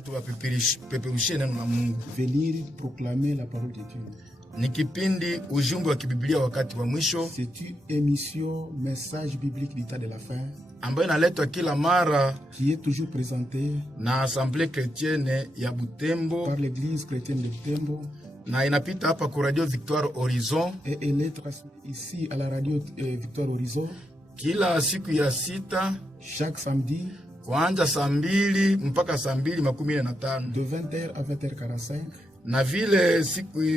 tuwapeperushe neno la Mungu. Venir proclamer la parole de Dieu. Ni kipindi ujumbe wa kibiblia wakati wa mwisho. C'est une émission message biblique du temps de la fin ambayo inaletwa kila mara qui est toujours présentée na Assemblée chrétienne ya Butembo par l'église chrétienne de Butembo na inapita hapa kwa Radio Victoire Horizon et elle est transmise ici à la radio Victoire Horizon kila siku ya sita chaque samedi kuanza saa 2 mpaka saa 2:45 de 20h à 20h45. Na vile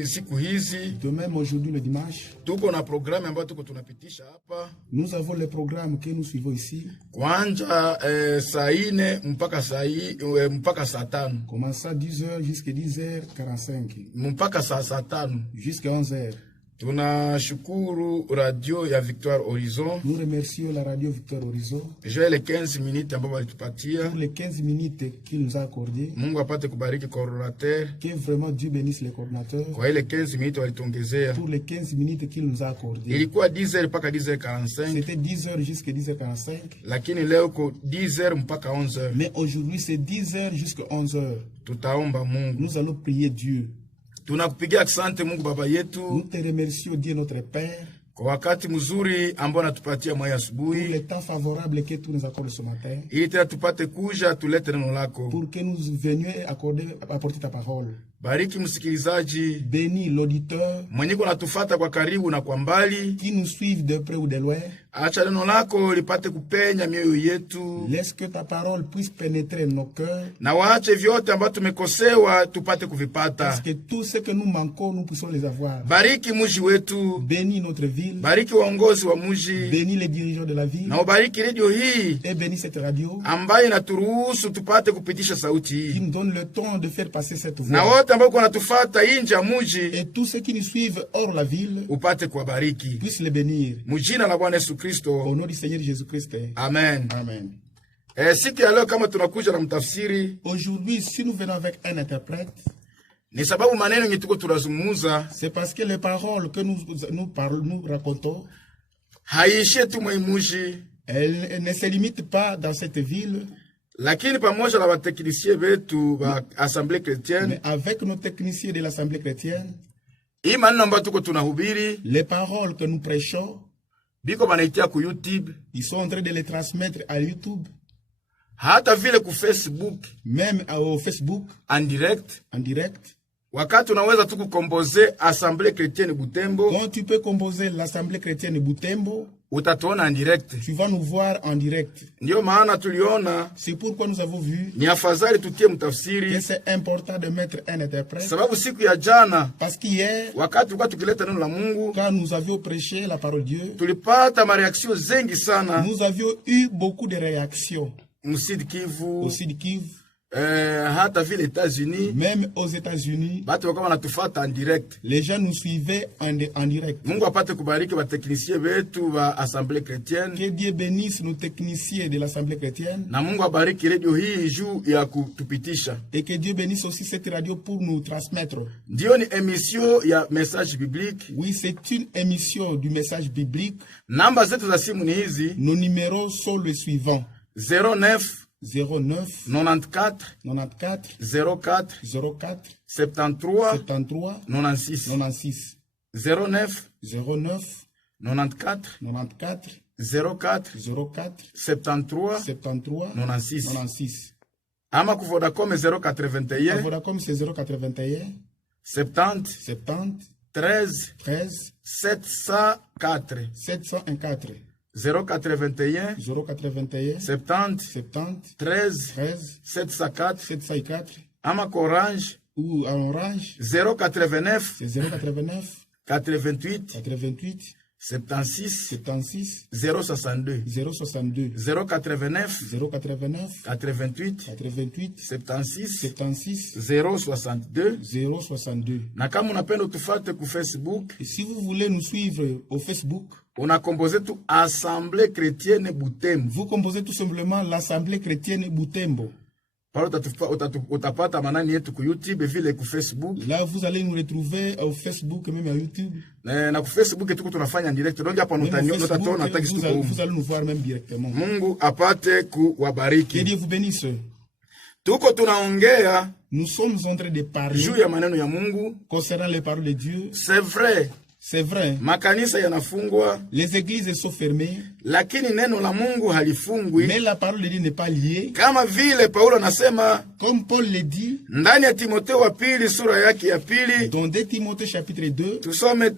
siku hizi de même aujourd'hui le dimanche tuko na programme ambayo tuko tunapitisha hapa. Nous avons les programmes que nous suivons ici. Kuanza saa 4 mpaka saa 5. Commence à 10h jusqu'à 10h45. Mpaka saa 5 jusqu'à 11h. Tunashukuru radio ya Victoire Horizon. Nous remercions la radio Victoire Horizon. J'ai les 15 minutes ambapo walitupatia. Pour les 15 minutes qu'il nous a accordé. Mungu apate kubariki coordinateur. Que vraiment Dieu bénisse les coordinateurs. Kwa ile 15 minutes walitongezea. Pour les 15 minutes qu'il nous a accordé. Ilikuwa 10h mpaka 10h45. C'était 10h jusqu'à 10h45. Lakini leo ko 10h mpaka 11h. Mais aujourd'hui c'est 10h jusqu'à 11h. Tutaomba Mungu. Nous allons prier Dieu. Tunakupigia asante Mungu Baba yetu. Nous te remercions Dieu notre Père. Kwa wakati mzuri ambao natupatia mwa asubuhi. Pour le temps favorable que tu nous accordes ce matin. Ili tupate kuja tulete neno lako. Pour que nous venions apporter ta parole. Bariki msikilizaji. Bénis l'auditeur. Mwenye kunatufuata kwa karibu na kwa mbali. Qui nous suivent de près ou de loin. Acha neno lako lipate kupenya mioyo yetu. Laisse que ta parole puisse pénétrer nos cœurs. Na waache vyote ambavyo tumekosewa tupate kuvipata. Parce que tout ce que nous manquons nous puissions les avoir. Bariki mji wetu. Bénis notre ville. Bariki waongozi wa mji. Bénis les dirigeants de la ville. Na ubariki radio hii. Et bénis cette radio. Ambayo inaturuhusu tupate kupitisha sauti hii. Qui nous donne le temps de faire passer cette voix. Na wote ambao wanatufuata nje ya mji. Et tous ceux qui nous suivent hors la ville. Upate kuwabariki. Puisse les bénir. Mjina la Bwana Yesu Kristo. Au nom du Seigneur Jésus-Christ. Amen. Amen. Siku ya leo kama tunakuja na mtafsiri. Aujourd'hui, si nous venons avec un interprète. Ni sababu maneno yenye tuko tunazungumza. C'est parce que les paroles que nous racontons. Haishie tu mwimuji. Elle ne se limite pas dans cette ville. Lakini pamoja na wateknisia wetu wa Assemblée chrétienne. Mais avec nos techniciens de l'Assemblée chrétienne. Hii maneno ambayo tuko tunahubiri. Les paroles que nous prêchons. Biko banaitia ku YouTube. Ils sont en train de les transmettre à YouTube. Hata vile ku Facebook. Même au Facebook. En direct. En direct. Wakati unaweza tu kukomposer Assemblée chrétienne Butembo. Quand tu peux composer l'Assemblée chrétienne Butembo. Utatuona en direct. Tu vas nous voir en direct. Ndio maana tuliona. C'est pourquoi nous avons vu. Ni afadhali tutie mtafsiri. Que c'est important de mettre un interprète. Sababu siku ya jana. Parce qu'hier. Wakati tulikuwa tukileta neno la Mungu. Quand nous avions prêché la parole de Dieu. Tulipata mareaction zengi sana. Nous avions eu beaucoup de réactions. Au Sud Kivu. Au Sud Kivu. Hata vile États-Unis. Même aux États-Unis. Batu wakawa wanatufuata en direct. Les gens nous suivaient en direct. Mungu apate kubariki wa techniciens wetu wa Assemblée chrétienne. Que Dieu bénisse nos techniciens de l'Assemblée chrétienne. Na Mungu abariki radio hii juu ya kutupitisha. Et que Dieu bénisse aussi cette radio pour nous transmettre. Ndio ni émission ya message biblique. Oui, c'est une émission du message biblique. Namba zetu za simu ni hizi. Nos numéros sont les suivants. 09 94 04 73 96 09 94 04 73 96. Ama ku Vodacom 081. Vodacom c'est 081 70 13 704 081 70 13 704 ama Orange ou à Orange 089 c'est 089 88 76 062 089 88 76 062. Na kama unapenda tufate ku Facebook. Et si vous voulez nous suivre au Facebook, on a composé tout Assemblée chrétienne Butembo. Vous composez tout simplement l'Assemblée chrétienne Butembo. Utapata manani yetu ku YouTube vile ku Facebook. Là vous allez nous retrouver au Facebook même à YouTube. Na ku Facebook tuko tunafanya direct. Donc hapa utataona tagi tuko. Vous allez nous voir même directement. Mungu apate kuwabariki. Que Dieu vous bénisse. tuko tunaongea Nous sommes en train de parler juu ya maneno ya Mungu. concernant les paroles de Dieu. C'est vrai, C'est vrai, makanisa yanafungwa, les églises sont fermées, lakini neno la Mungu halifungwi. mais la parole de Dieu n'est pas liée. Kama vile Paulo anasema Comme Paul le dit ndani ya Timotheo wa pili sura yake ya pili. dans 2 Timothée chapitre 2, Tusome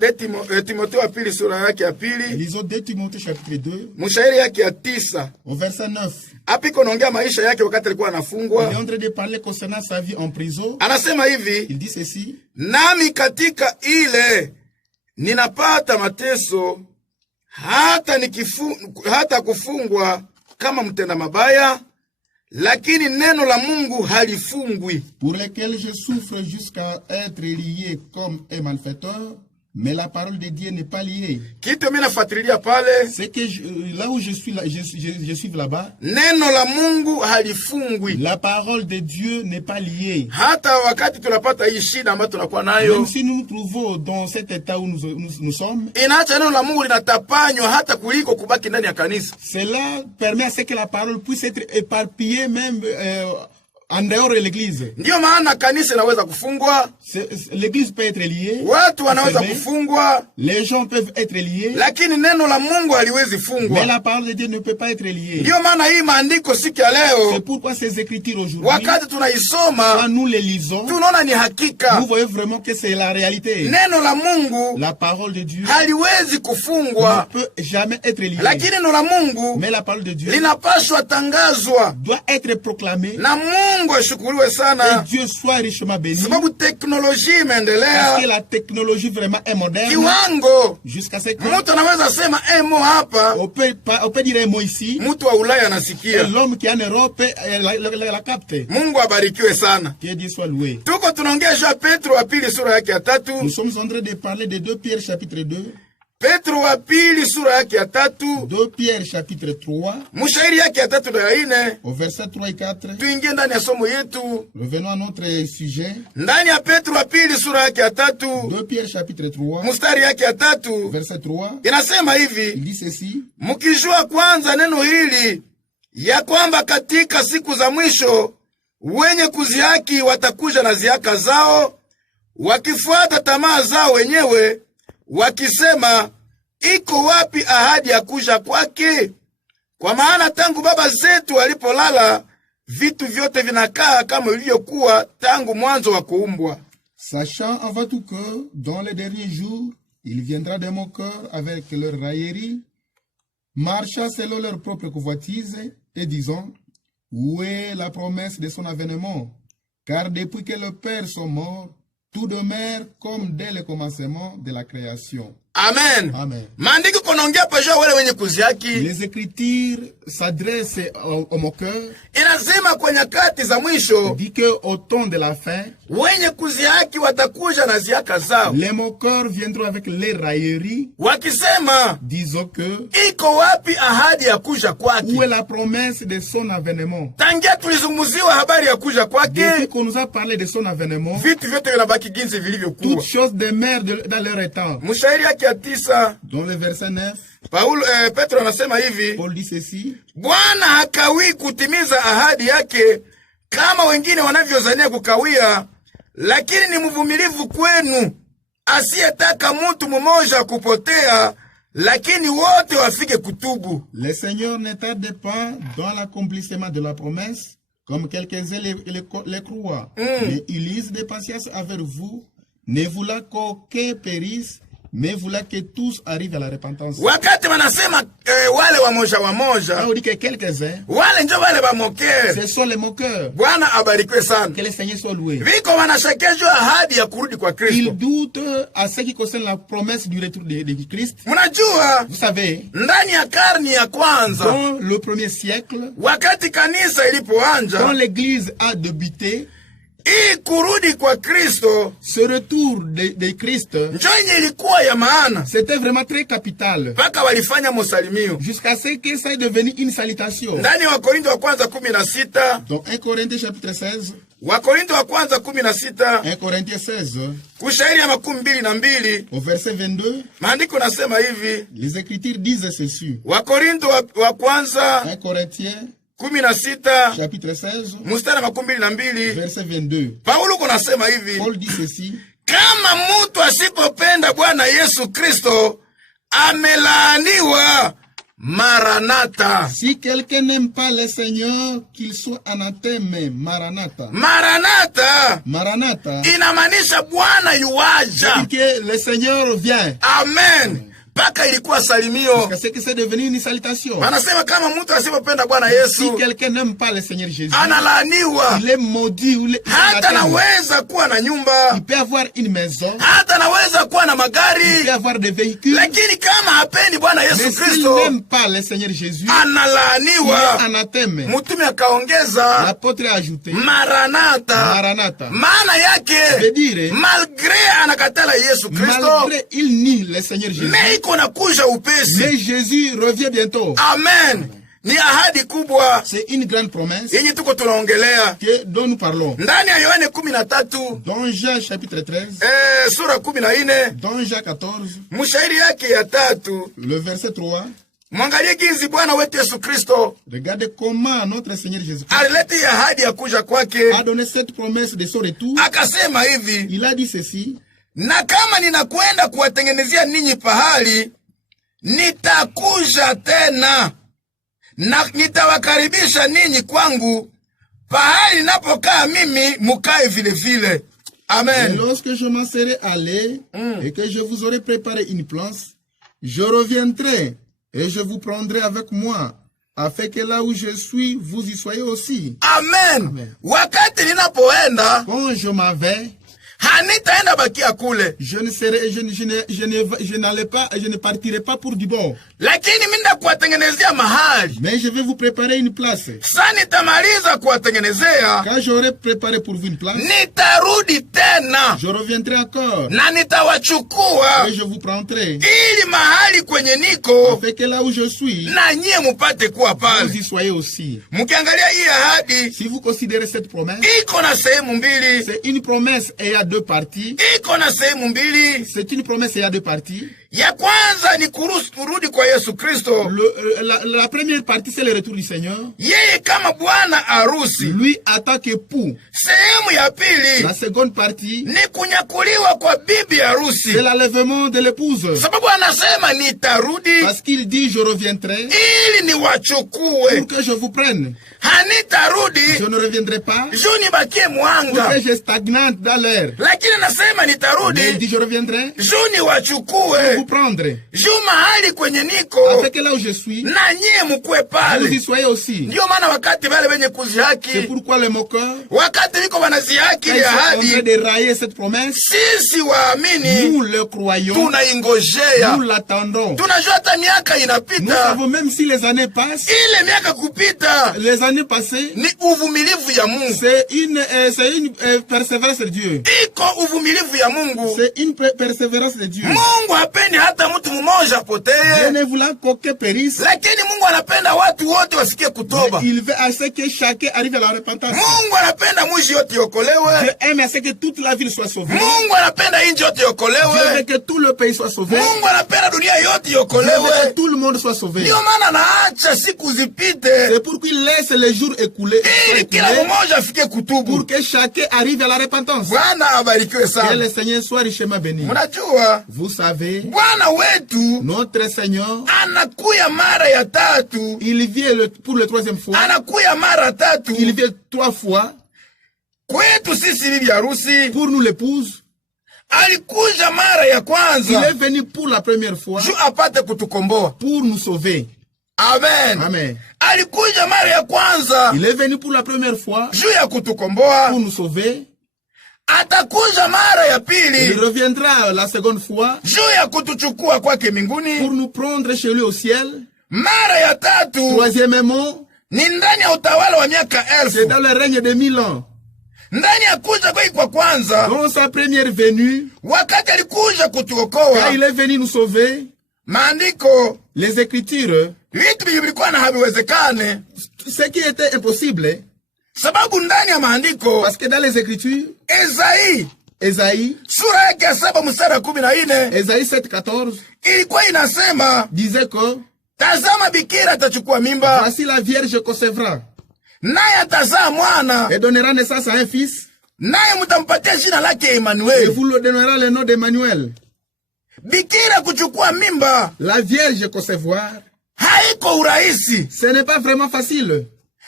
Timotheo wa pili sura yake ya pili, lisons 2 Timothée chapitre 2, mshairi yake ya 9. au verset 9. Hapa iko naongea maisha yake wakati alikuwa Il est anafungwa. en train de parler concernant sa vie en prison. Anasema hivi, Il dit ceci: nami katika ile ninapata mateso, hata kufungwa kama mtenda mabaya, lakini neno la Mungu halifungwi. pour lesquels je souffre jusqu'à être lié comme un malfaiteur, mais la parole de Dieu n'est pas liée. Kitu mimi nafuatilia pale, C'est que là où je suis, je suis là-bas, neno la Mungu halifungwi. la parole de Dieu n'est pas liée. Hata wakati tunapata hii shida ambayo tunakuwa nayo, Même si nous nous trouvons dans cet état où nous sommes, inaacha neno la Mungu linatapanywa hata kuliko kubaki ndani ya kanisa. cela permet à ce que la parole puisse être éparpillée même en dehors de l'église. Ndiyo maana kanisa inaweza kufungwa, L'église peut être liée, watu wanaweza fermée, kufungwa, les gens peuvent être liés, lakini neno la Mungu haliwezi mais fungwa. la parole de Dieu ne peut pas être liée. Ndiyo maana hii maandiko siku ya C'est leo, pourquoi ces écritures aujourd'hui, wakati quand tunaisoma, nous les lisons, tunaona ni hakika. nous voyons vraiment que c'est la réalité. Neno la Mungu La parole de Dieu haliwezi ne kufungwa, peut jamais être liée. lakini neno la Mungu Mais la parole de Dieu linapaswa tangazwa. doit être proclamée. Na Mungu ashukuriwe Et sana, Dieu soit richement béni. sababu teknolojia Parce que imeendelea la technologie vraiment est moderne. kiwango. Jusqu'à ce que Mtu anaweza sema emo hapa, on peut dire un mot ici. mtu wa Ulaya Et anasikia. l'homme qui est en Europe la capte. Mungu abarikiwe sana. Que Dieu soit loué. Tuko tunaongea juu ya Petro wa pili sura yake ya Nous 3. sommes en train de parler de 2 Pierre chapitre 2. Petro wa pili sura yake ya 3, 2 Pierre chapitre 3, mshairi yake ya 3 na ya 4. au verset 3 et 4. Tuingie ndani ya somo yetu. Revenons à notre sujet. Ndani ya Petro wa pili sura yake ya 3, 2 Pierre chapitre 3, mstari yake ya 3, verset 3. inasema Il hivi, dit ceci: mkijua kwanza neno hili, ya kwamba katika siku za mwisho wenye kuzihaki watakuja na zihaka zao, wakifuata tamaa zao wenyewe, wakisema, iko wapi ahadi ya kuja kwake? Kwa maana tangu baba zetu walipolala, vitu vyote vinakaa kama ilivyokuwa tangu mwanzo wa kuumbwa. Sachant avant tout que, dans les derniers jours, il viendra des moqueurs avec leur raillerie, marchant selon leur propre convoitise, et disant: où est la promesse de son avènement? Car depuis que les pères sont morts, tout demeure comme dès le commencement de la création. Amen. Amen. Maandiko konaongea pajua wale wenye kuzihaki. Les Écritures s'adressent aux moqueurs. Inasema kwa nyakati za mwisho, Dit que au temps de la fin, wenye kuzihaki watakuja na zihaka zao, les moqueurs viendront avec les railleries, wakisema, disant que iko wapi ahadi ya kuja où est kwake? la promesse de son avènement? Tangia tulizungumziwa habari ya kuja Depuis kwake, qu'on nous a parlé de son avènement, vitu vyote vinabaki jinsi toutes vilivyokuwa. choses demeurent dans leur état. Mshairi yake ya 9, Dans le verset 9, Petro anasema hivi, Paul dit ceci: Bwana hakawii kutimiza ahadi yake kama wengine wanavyozania kukawia, lakini ni mvumilivu kwenu, asiyetaka mtu mmoja kupotea, lakini wote wafike kutubu. Le Seigneur ne tarde pas dans l'accomplissement de la promesse, comme quelques-uns les croient, mais il use de patience avec vous, ne voulant qu'aucun périsse, mais voulant que tous arrivent à la repentance. Wakati wanasema wale wamoja Quand wamoja, on dit que quelques-uns, wale njo wale bamokee. ce sont les moqueurs. Bwana abarikiwe sana. Que le Seigneur soit loué. Viko wanashakia juu ahadi ya kurudi kwa Ils Kristo. doutent à ce qui concerne la promesse du retour de Christ. Mnajua, Vous savez, ndani ya karni ya kwanza, dans le premier siècle, wakati kanisa quand ilipoanja, l'Église a débuté, hii kurudi kwa Kristo ce retour de Christ, njo yenye ilikuwa ya maana, c'était vraiment très capital. mpaka walifanya mosalimio. Jusqu'à ce que ça ait devenu une salutation. Ndani wa Korinto wa kwanza 16, Dans 1 Corinthiens chapitre 16, wa Korinto wa kwanza 16, 1 Corinthiens 16, kushairi ya 22, au verset 22, maandiko nasema hivi, les Écritures disent ceci. wa Korinto wa kwanza 1 Corinthiens 16 chapitre 16, mstari wa 12, verset 22. Paulo kunasema hivi: Paul dit ceci: kama mtu asipopenda Bwana Yesu Kristo amelaaniwa. Maranatha. Si quelqu'un n'aime pas le Seigneur, qu'il soit anathème. Maranatha. Maranatha. Maranatha. Inamaanisha Bwana yuaja. Que le Seigneur vient. Amen. Paka ilikuwa salimio. Parce que c'est devenu une salutation. Anasema kama mtu asipopenda Bwana Yesu, si quelqu'un n'aime pas le Seigneur Jésus, analaaniwa. Il est maudit ou hata naweza kuwa na nyumba, il peut avoir une maison, hata naweza kuwa na magari, il peut avoir des véhicules, lakini kama hapendi Bwana Yesu Kristo, s'il n'aime pas le Seigneur Jésus, analaaniwa. Anathème. Mtume akaongeza, l'apôtre a ajouté, Maranatha. Maranatha. Maana yake, veut dire, malgré anakatala Yesu Kristo, malgré il nie le Seigneur Jésus, mais Jésus revient bientôt. Amen. Ni ahadi kubwa. C'est une grande promesse yenye tuko tunaongelea, dont nous parlons. Ndani ya Yohane 13, dans Jean chapitre 13, sura 14, dans Jean 14, mshairi yake ya 3, le verset 3. Mwangalie jinsi Bwana wetu Yesu Kristo, regardez comment notre Seigneur Jésus alileta ahadi ya kuja kwake, a donné cette promesse de son retour. Akasema hivi, il a dit ceci: na kama ninakwenda kuwatengenezea ninyi pahali, nitakuja tena na nitawakaribisha ninyi kwangu, pahali napokaa mimi mukae vile vile. Amen. Et lorsque je m'en serai allé et que je vous aurai préparé une place, je reviendrai et je vous prendrai avec moi, afin que là où je suis, vous y soyez aussi. Amen. Amen. Wakati ninapoenda, quand je m'en vais, hanitaenda bakia kule. Je ne partirai pas pour du bon. Lakini minda kuwatengenezea mahali. Mais je vais vous préparer une place. Sa nitamaliza kuwatengenezea, quand j'aurai préparé pour vous une place, nitarudi tena. Je reviendrai encore. Na nitawachukua. Et je vous prendrai. Ili mahali kwenye niko, afin que là où je suis, na nyie mupate kuwa pale. Vous y soyez aussi. Mkiangalia hii ahadi, si vous considérez cette promesse, iko na sehemu mbili. C'est une promesse et il y a deux parties. Iko na sehemu mbili. C'est une promesse et il y a deux parties. Ya kwanza ni kurudi kwa Yesu Kristo. La première partie, c'est le retour du Seigneur. Yeye kama bwana harusi. Lui attaque qu'époux. Sehemu ya pili, la seconde partie, ni kunyakuliwa kwa bibi harusi. C'est l'enlèvement de l'épouse. Sababu anasema nitarudi, parce qu'il dit je reviendrai, ili niwachukue, pour que je vous prenne. Hanitarudi, je ne reviendrai pas, juu nibakie mwanga, pour que je stagnante dans l'air. Lakini anasema nitarudi, mais il dit je reviendrai, juu niwachukue, vous prendre, juu mahali kwenye niko, afin que là où je suis, na nyie mukue pale, vous y soyez aussi. Ndio maana wakati wale wenye kuzihaki, c'est pourquoi les moqueurs, wakati wiko wanazihaki ile ahadi, ils sont en train de railler cette promesse, sisi waamini, nous le croyons, tunaingojea, nous l'attendons, tunajua hata miaka inapita, nous savons même si les années passent, ile miaka kupita, les années passées, ni uvumilivu ya Mungu, c'est une persévérance de Dieu, iko uvumilivu ya Mungu, c'est une persévérance de Dieu. Mungu hapendi hata mtu mmoja apotee, Dieu ne voulait qu'aucun périsse, lakini Mungu anapenda watu wote wasikie kutoba. Il veut à ce que chacun arrive à la repentance. Mungu anapenda mji yote yokolewe. Dieu aime à ce que toute la ville soit sauvée. Mungu anapenda nchi yote yokolewe. Dieu veut que tout le pays soit sauvé. Mungu anapenda dunia yote Dieu veut yokolewe. que tout le monde soit sauvé. Ndio maana naacha siku zipite, c'est pourquoi il laisse les jours écouler, ili kila mmoja afike kutubu, pour que chacun arrive à la repentance. Bwana abarikiwe sana. Que le Seigneur soit richement béni. Mnajua, vous savez, Bwana wetu, notre Seigneur, anakuya mara ya tatu. Il vient pour la troisième fois. Anakuya mara tatu. Il vient 3 fois. Kwetu sisi bibi harusi, pour nous l'épouse. Alikuja mara ya kwanza. Il est venu pour la première fois. Juu apate kutukomboa. Pour nous sauver. Amen. Amen. Alikuja mara ya kwanza. Il est venu pour la première fois. Juu ya kutukomboa. Pour nous sauver. Atakuja mara ya pili. Il reviendra la seconde fois. Juu ya kutuchukua kwake mbinguni. Pour nous prendre chez lui au ciel. Mara ya tatu. Troisièmement, ni ndani ya utawala wa miaka 1000. c'est dans le règne de 1000 ans. Ndani ya kuja kwake kwa kwanza. Dans sa première venue. Wakati alikuja kutuokoa. Quand il est venu nous sauver. Maandiko, les Écritures, vitu vilikuwa na haviwezekane, ce qui était impossible, sababu ndani ya maandiko, parce que dans les Écritures, Esaïe sura yake ya 7 mstari wa 14, Esaïe 7:14 ilikuwa inasema, disait que tazama bikira atachukua mimba, Voici la Vierge concevra naye atazaa mwana, et donnera naissance à un fils, naye mutampatia jina lake et Emmanuel. vous lui donnerez le nom d'Emmanuel. Bikira kuchukua mimba La Vierge concevoir, haiko urahisi, ce n'est pas vraiment facile.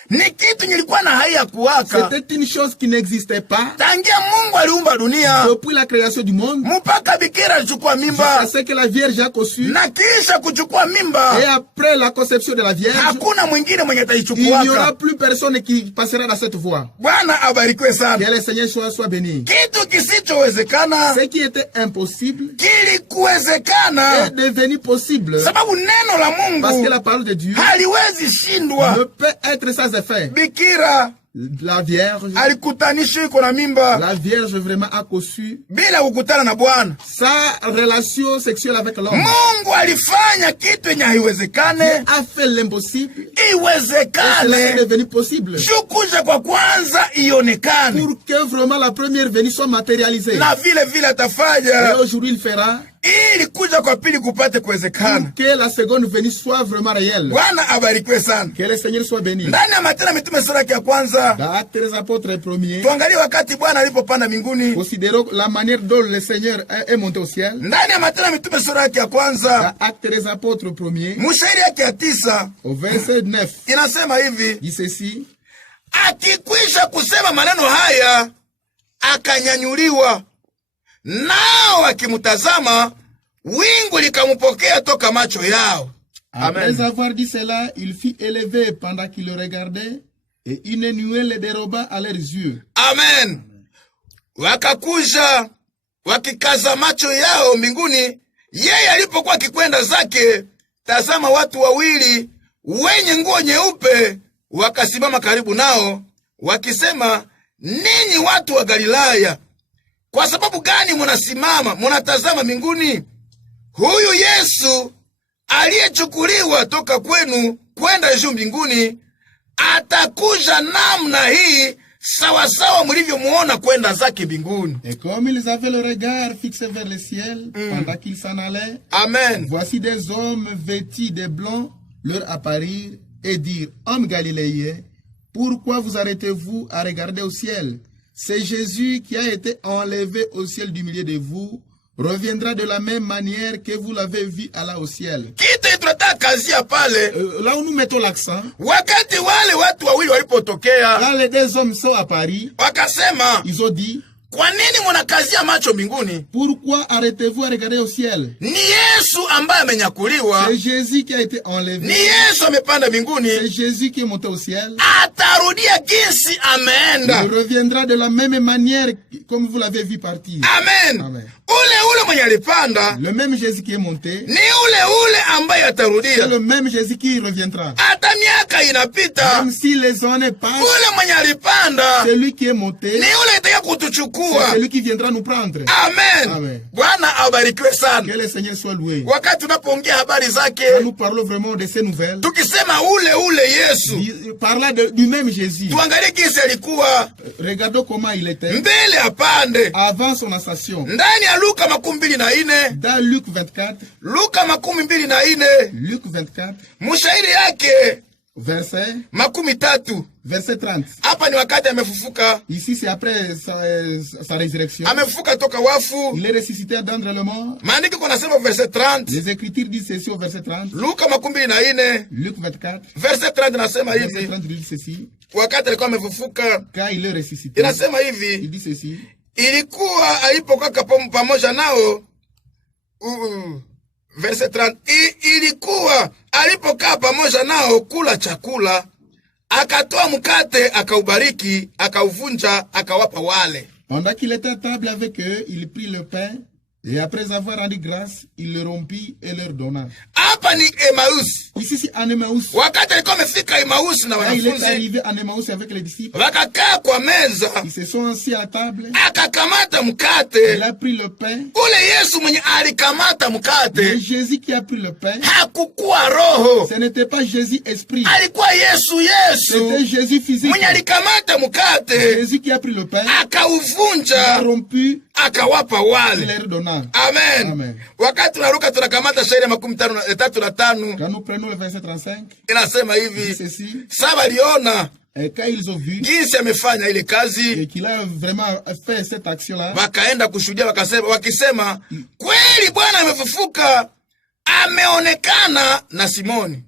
ni kitu nilikuwa na haya kuwaka C'était une chose qui n'existait pas tangia Mungu aliumba dunia depuis la création du monde, mpaka bikira alichukua mimba, jusqu'à ce que la Vierge a conçu. na kisha kuchukua Et mimba après la conception de la Vierge, hakuna mwingine mwenye il n'y ataichukuaka. aura plus personne qui passera dans cette voie. Bwana abarikiwe sana. Que le Seigneur soit béni. Kitu kisichowezekana Ce qui était impossible kilikuwezekana, est devenu possible sababu neno la parce que Mungu la parole de Dieu haliwezi shindwa. ne peut être sans effet. Bikira La Vierge, alikutanisha iko na mimba la Vierge vraiment a conçu bila kukutana na Bwana. sa relation sexuelle avec l'homme. Mungu alifanya kitu yenye haiwezekane A fait l'impossible et cela est iwezekane, devenu possible juu kuja kwa kwanza ionekane, pour que vraiment la première venue soit matérialisée. na vile vile Et atafanya aujourd'hui il fera ili kuja kwa pili kupate kuwezekana. pour que la seconde venue soit vraiment réelle. Bwana abarikiwe sana. Que le Seigneur soit béni. Ndani ya Matendo ya Mitume sura ya kwanza Dans Actes des Apôtres 1er, tuangalie wakati Bwana alipopanda mbinguni. considérons la manière dont le Seigneur est monté au ciel. Ndani ya Matendo ya Mitume sura ya kwanza Dans Actes des Apôtres 1er, mshairi yake ya 9 au verset 9, inasema hivi: dit ceci: akikwisha kusema maneno haya akanyanyuliwa, nao akimtazama wingu likampokea toka macho yao. Après avoir dit cela, il fit élever pendant qu'il le regardait, et une nuée les déroba à leurs yeux. Amen. Wakakuja wakikaza macho yao mbinguni, yeye alipokuwa akikwenda zake, tazama watu wawili wenye nguo nyeupe wakasimama karibu nao, wakisema, ninyi watu wa Galilaya, kwa sababu gani munasimama munatazama mbinguni? Huyu Yesu aliyechukuliwa toka kwenu kwenda juu mbinguni atakuja namna hii sawasawa mlivyomuona kwenda zake mbinguni. Et comme ils avaient le regard fixé vers le ciel, pendant qu'ils s'en allaient, Amen. voici des hommes vêtus de blanc leur apparirent et dirent: Hommes galiléens, pourquoi vous arrêtez-vous à regarder au ciel? C'est Jésus qui a été enlevé au ciel du milieu de vous, reviendra de la même manière que vous l'avez vu aller au ciel. Kitu tunataka kazia pale, Là où nous mettons l'accent, wakati wale watu wawili walipotokea, là les deux hommes sont à Paris, wakasema, ils ont dit: kwa nini munakazia macho mbinguni? Pourquoi arrêtez-vous à regarder au ciel? Ni Yesu ambaye amenyakuliwa, C'est Jésus qui a été ni enlevé, Yesu amepanda c'est mbinguni, Jésus qui est monté au ciel. atarudia jinsi ameenda. Il reviendra de la même manière comme vous l'avez vu partir. Amen. Amen. Ule mwenye alipanda Le même Jésus qui est monté, ni ule ambaye c'est atarudia. le même Jésus qui reviendra. Hata miaka inapita, Même si les années passent, ule mwenye alipanda celui qui est monté, ni ule itaka c'est kutuchukua. celui qui viendra nous prendre. Amen. Amen. Bwana abarikiwe sana. Que le Seigneur soit loué. Wakati tunapoongea habari Quand zake, nous parlons vraiment de ces nouvelles, tukisema ule Yesu, parlant du même Jésus, tuangalie jinsi alikuwa regardons comment il était mbele apande. avant son ascension. Ndani ya Luka 24, Dans Luc 24, Luka 24, Luc 24, mshairi yake verset 30. Verset 30. Hapa ni wakati amefufuka, Ici, c'est après sa résurrection. amefufuka toka wafu. Il est ressuscité d'entre les morts. Maandiko kunasema verset 30, Les Écritures disent ceci au verset 30. Luka 24 Luc 24, verset 30 nasema verset hivi, 30 dit ceci. wakati alikuwa amefufuka, Quand il est ressuscité, inasema il hivi, dit ceci. ilikuwa alipokaa pamoja nao, verset 30, ilikuwa alipokaa pamoja nao kula chakula, akatoa mkate, akaubariki, akauvunja, akawapa wale. Pendant qu'il était à table avec eux, il prit le pain, et après avoir rendu grâce, il le rompit et leur donna. Hapa ni Emmaus. Ici, c'est en Emmaüs. Wakati alikuwa amefika Emmaus na Quand il est wanafunzi, arrivé en Emmaüs avec les disciples, wakakaa kwa meza, ils se sont assis à table. akakamata Il mkate. a pris le pain. Ule Yesu mwenye alikamata Et mkate Jésus qui a pris le pain, hakukuwa roho, ce n'était pas Jésus esprit. alikuwa Yesu. C'était Jésus physique. Mwenye alikamata mkate Jésus qui a pris le pain, il a akauvunja, rompu, akawapa il wale. leur donna. Amen. Amen. Amen. Wakati tunaruka tunakamata shairi ya 35. Quand nous prenons le verset 35, Inasema il hivi, dit ceci. sasa waliona Et quand ils ont vu jinsi amefanya ile kazi, et qu'il a vraiment fait cette action-là, wakaenda kushuhudia wakisema, kweli Bwana amefufuka, ameonekana na Simoni.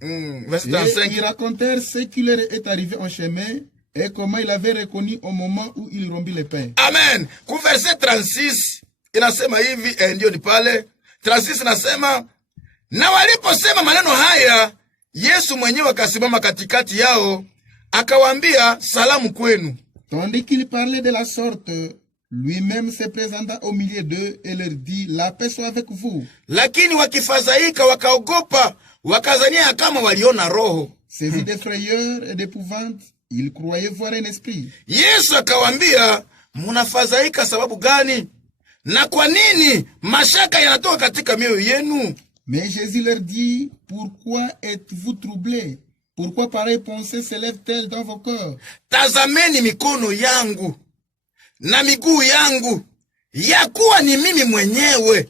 Verset et 35. ils racontèrent ce qui leur est arrivé en chemin et comment il avait reconnu au moment où il rompit les pains. Amen. Ku verset 36 inasema hivi, ndio ni pale 36 inasema, na waliposema maneno haya, Yesu mwenyewe akasimama katikati yao, akawaambia, salamu kwenu. Tandis qu'il parlait de la sorte, lui-même se présenta au milieu d'eux et leur dit, la paix soit avec vous. Lakini wakifadhaika wakaogopa, wakazania kama waliona roho. Saisis de frayeur et d'épouvante, ils croyaient voir un esprit. Yesu akawaambia, munafadhaika sababu gani? Na kwa nini mashaka yanatoka katika mioyo yenu? Mais Jésus leur dit, pourquoi êtes-vous troublés? Pourquoi pareille pensée s'élève-t-elle dans vos cœurs? Tazameni mikono yangu na miguu yangu, ya kuwa ni mimi mwenyewe.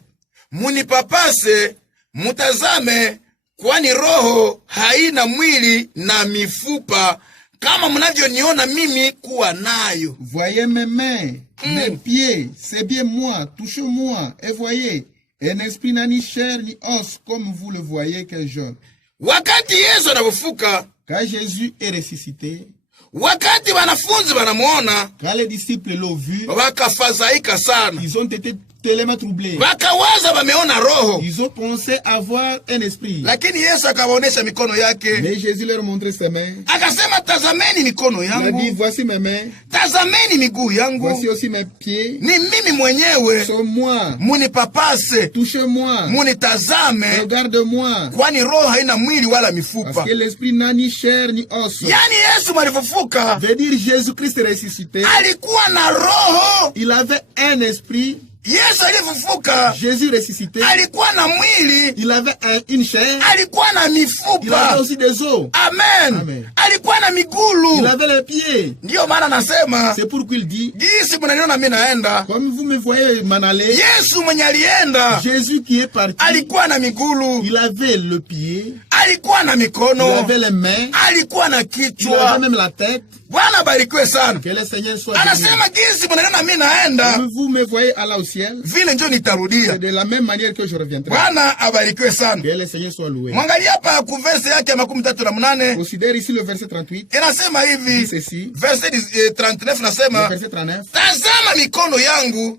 Munipapase, mutazame, kwani roho haina mwili na mifupa kama mnavyoniona mimi kuwa nayo. Voyez mes mains, mes pieds, c'est bien moi, touchez-moi, et voyez, un esprit n'a ni chair ni os, comme vous le voyez que je. Wakati Yesu anafufuka, Quand Jésus est ressuscité, wakati wanafunzi wanamuona, quand les disciples l'ont vu, wakafadhaika sana, ils ont été tellement troublés. wakawaza wameona roho. Ils ont pensé avoir un esprit. Lakini Yesu akawaonesha mikono yake, Mais Jésus leur montrait ses mains. akasema, tazameni mikono Il a dit, yangu, voici mes mains, tazameni miguu voici yangu, aussi mes pieds. ni mimi mwenyewe. Sur moi, Munipapase, touchez-moi, munitazame, regarde-moi. kwani roho haina mwili wala Parce mifupa. que l'esprit n'a ni chair ni os. Yani Yesu malifufuka Veut dire Jésus-Christ ressuscité. alikuwa na roho. Il avait un esprit. Yesu alifufuka Jésus ressuscité. alikuwa na mwili, Il avait une chair. alikuwa na Il avait mifupa. aussi des os. Amen. Amen. Alikuwa na Il migulu. avait les pieds. Ndiyo maana nasema, C'est pourquoi il dit, jinsi mnaniona mimi naenda, comme vous me voyez m'en aller, Yesu mwenye alienda Jésus qui est parti, alikuwa na migulu, il avait le pied, alikuwa na il mikono, avait les mains, alikuwa na il avait kichwa. même la tête. Bwana barikiwe sana. Que le Seigneur soit béni. Anasema jinsi mnaniona mimi naenda, Comme vous me voyez aller au ciel, vile ndio nitarudia. c'est de la même manière que je reviendrai. Bwana abarikiwe sana. Que le Seigneur soit loué. Mwangalia hapa ku verse yake ya 38. Considère ici le verset 38, Inasema dit hivi, ceci, verse 39 le nasema, verset 39. tazama mikono yangu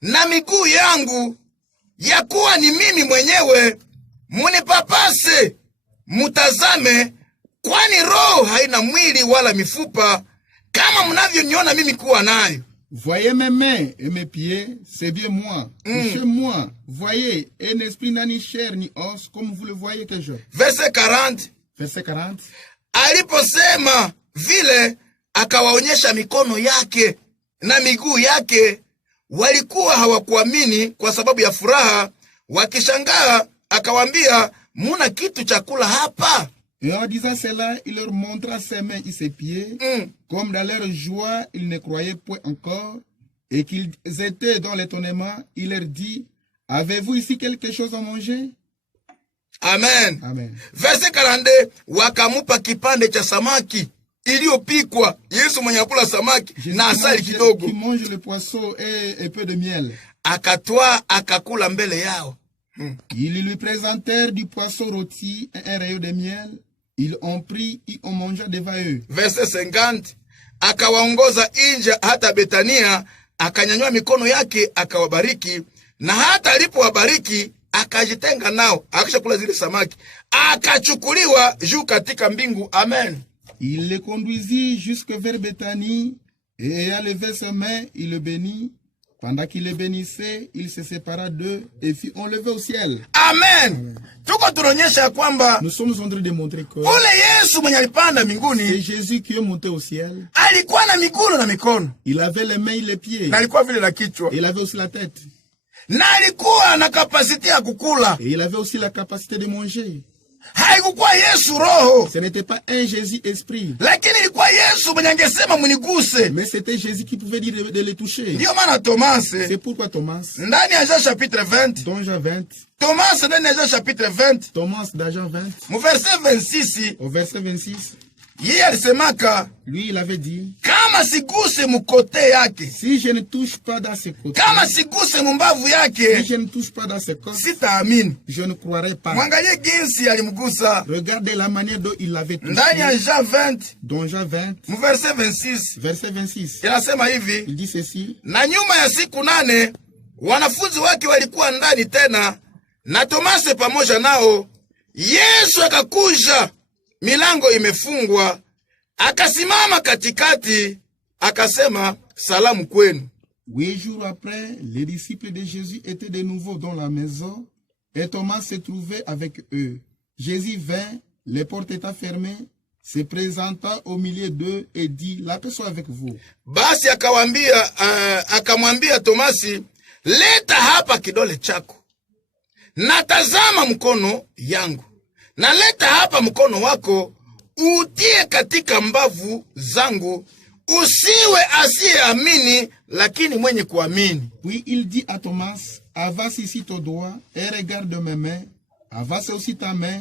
na miguu yangu, ya kuwa ni mimi mwenyewe. Munipapase, mutazame, kwani roho haina mwili wala mifupa kama mnavyoniona mimi kuwa nayo. Voyez mes mains et mes pieds, c'est bien moi. Touchez-moi. Voyez, un esprit n'a ni chair ni os, comme vous le voyez que je. Verse 40, Verset 40. aliposema vile, akawaonyesha mikono yake na miguu yake. Walikuwa hawakuamini kwa sababu ya furaha, wakishangaa. Akawaambia, muna kitu cha kula hapa? Et en disant cela, il leur montra ses mains et ses pieds. Comme dans leur joie, ils ne croyaient point encore, et qu'ils étaient dans l'étonnement, il leur dit, avez-vous ici quelque chose à manger? Amen. Amen. Verse 42, wakamupa kipande cha samaki iliyopikwa. Yesu mwenye akula samaki na asali kidogo, qui mange le poisson et peu de miel. akatwaa akakula mbele yao. Ils lui présentèrent du poisson rôti et un rayon de miel. Ils ont pris et ont mangé devant eux. Verse 50, akawaongoza nje hata Betania, akanyanyua mikono yake akawabariki, na hata alipowabariki akajitenga nao. Akishakula zile samaki, akachukuliwa juu katika mbingu. Amen. Il le conduisit jusque vers Béthanie, et ayant levé ses mains, il le bénit. Pendant qu'il les bénissait, il se sépara d'eux et fut enlevé au ciel. Amen. Tuko tunaonyesha ya kwamba Nous sommes en train de montrer que ule Yesu mwenye alipanda c'est mbinguni Jésus qui est monté au ciel. alikuwa na miguu na mikono, Il avait les mains et les pieds. na alikuwa vile na kichwa, Il avait aussi la tête. na alikuwa na kapasiti ya kukula. Et il avait aussi la capacité de manger. Haikukuwa Yesu roho, Ce n'était pas un Jésus esprit, lakini ilikuwa Yesu mwenye angesema muniguse. mais c'était Jésus qui pouvait dire de les toucher. Ndiyo maana Tomase C'est pourquoi Thomas, ndani ya Jean chapitre 20, dans Jean 20, Tomase ndani ya Jean chapitre 20 Thomas dans Jean 20, mu verset 26, au verset 26, yeye alisemaka lui il avait dit, kama siguse mukote yake, si je ne touche pas dans ses côtés, kama siguse mumbavu si yake, je ne touche pas dans ses côtes, sitaamini. je ne croirai pas. Mwangalie jinsi alimgusa Regardez la manière dont il l'avait ndani ya touché. Jean 20 Dans Jean 20, mu verset 26, verset 26, inasema hivi: il dit ceci, na nyuma ya siku 8 wanafunzi wake walikuwa ndani tena na Tomase pamoja nao. Yesu akakuja, milango imefungwa, akasimama katikati, akasema salamu kwenu. 8 jours après, les disciples de Jésus étaient de nouveau dans la maison et Thomas se trouvait avec eux. Jésus vint, les portes étaient fermées, se présenta au milieu d'eux et dit, la paix soit avec vous. Basi akamwambia Tomasi, leta hapa kidole chako, na tazama mkono yangu, na leta hapa mkono wako, utie katika mbavu zangu, usiwe asiyeamini lakini mwenye kuamini. Puis il dit à Thomas, avance ici ton doigt et regarde mes mains, avance aussi ta main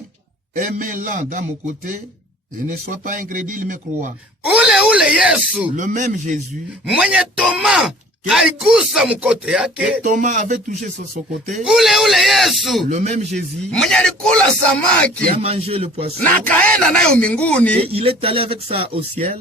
et mets-la dans mon côté et ne sois pas incrédule mais crois. Ule Yesu Le même Jésus mwenye Toma aligusa mkote que yake, Thomas avait touché sur son côté, ule Yesu le même Jésus mwenye alikula qui samaki a mangé le poisson na kaenda nayo et mbinguni, il est allé avec ça au ciel,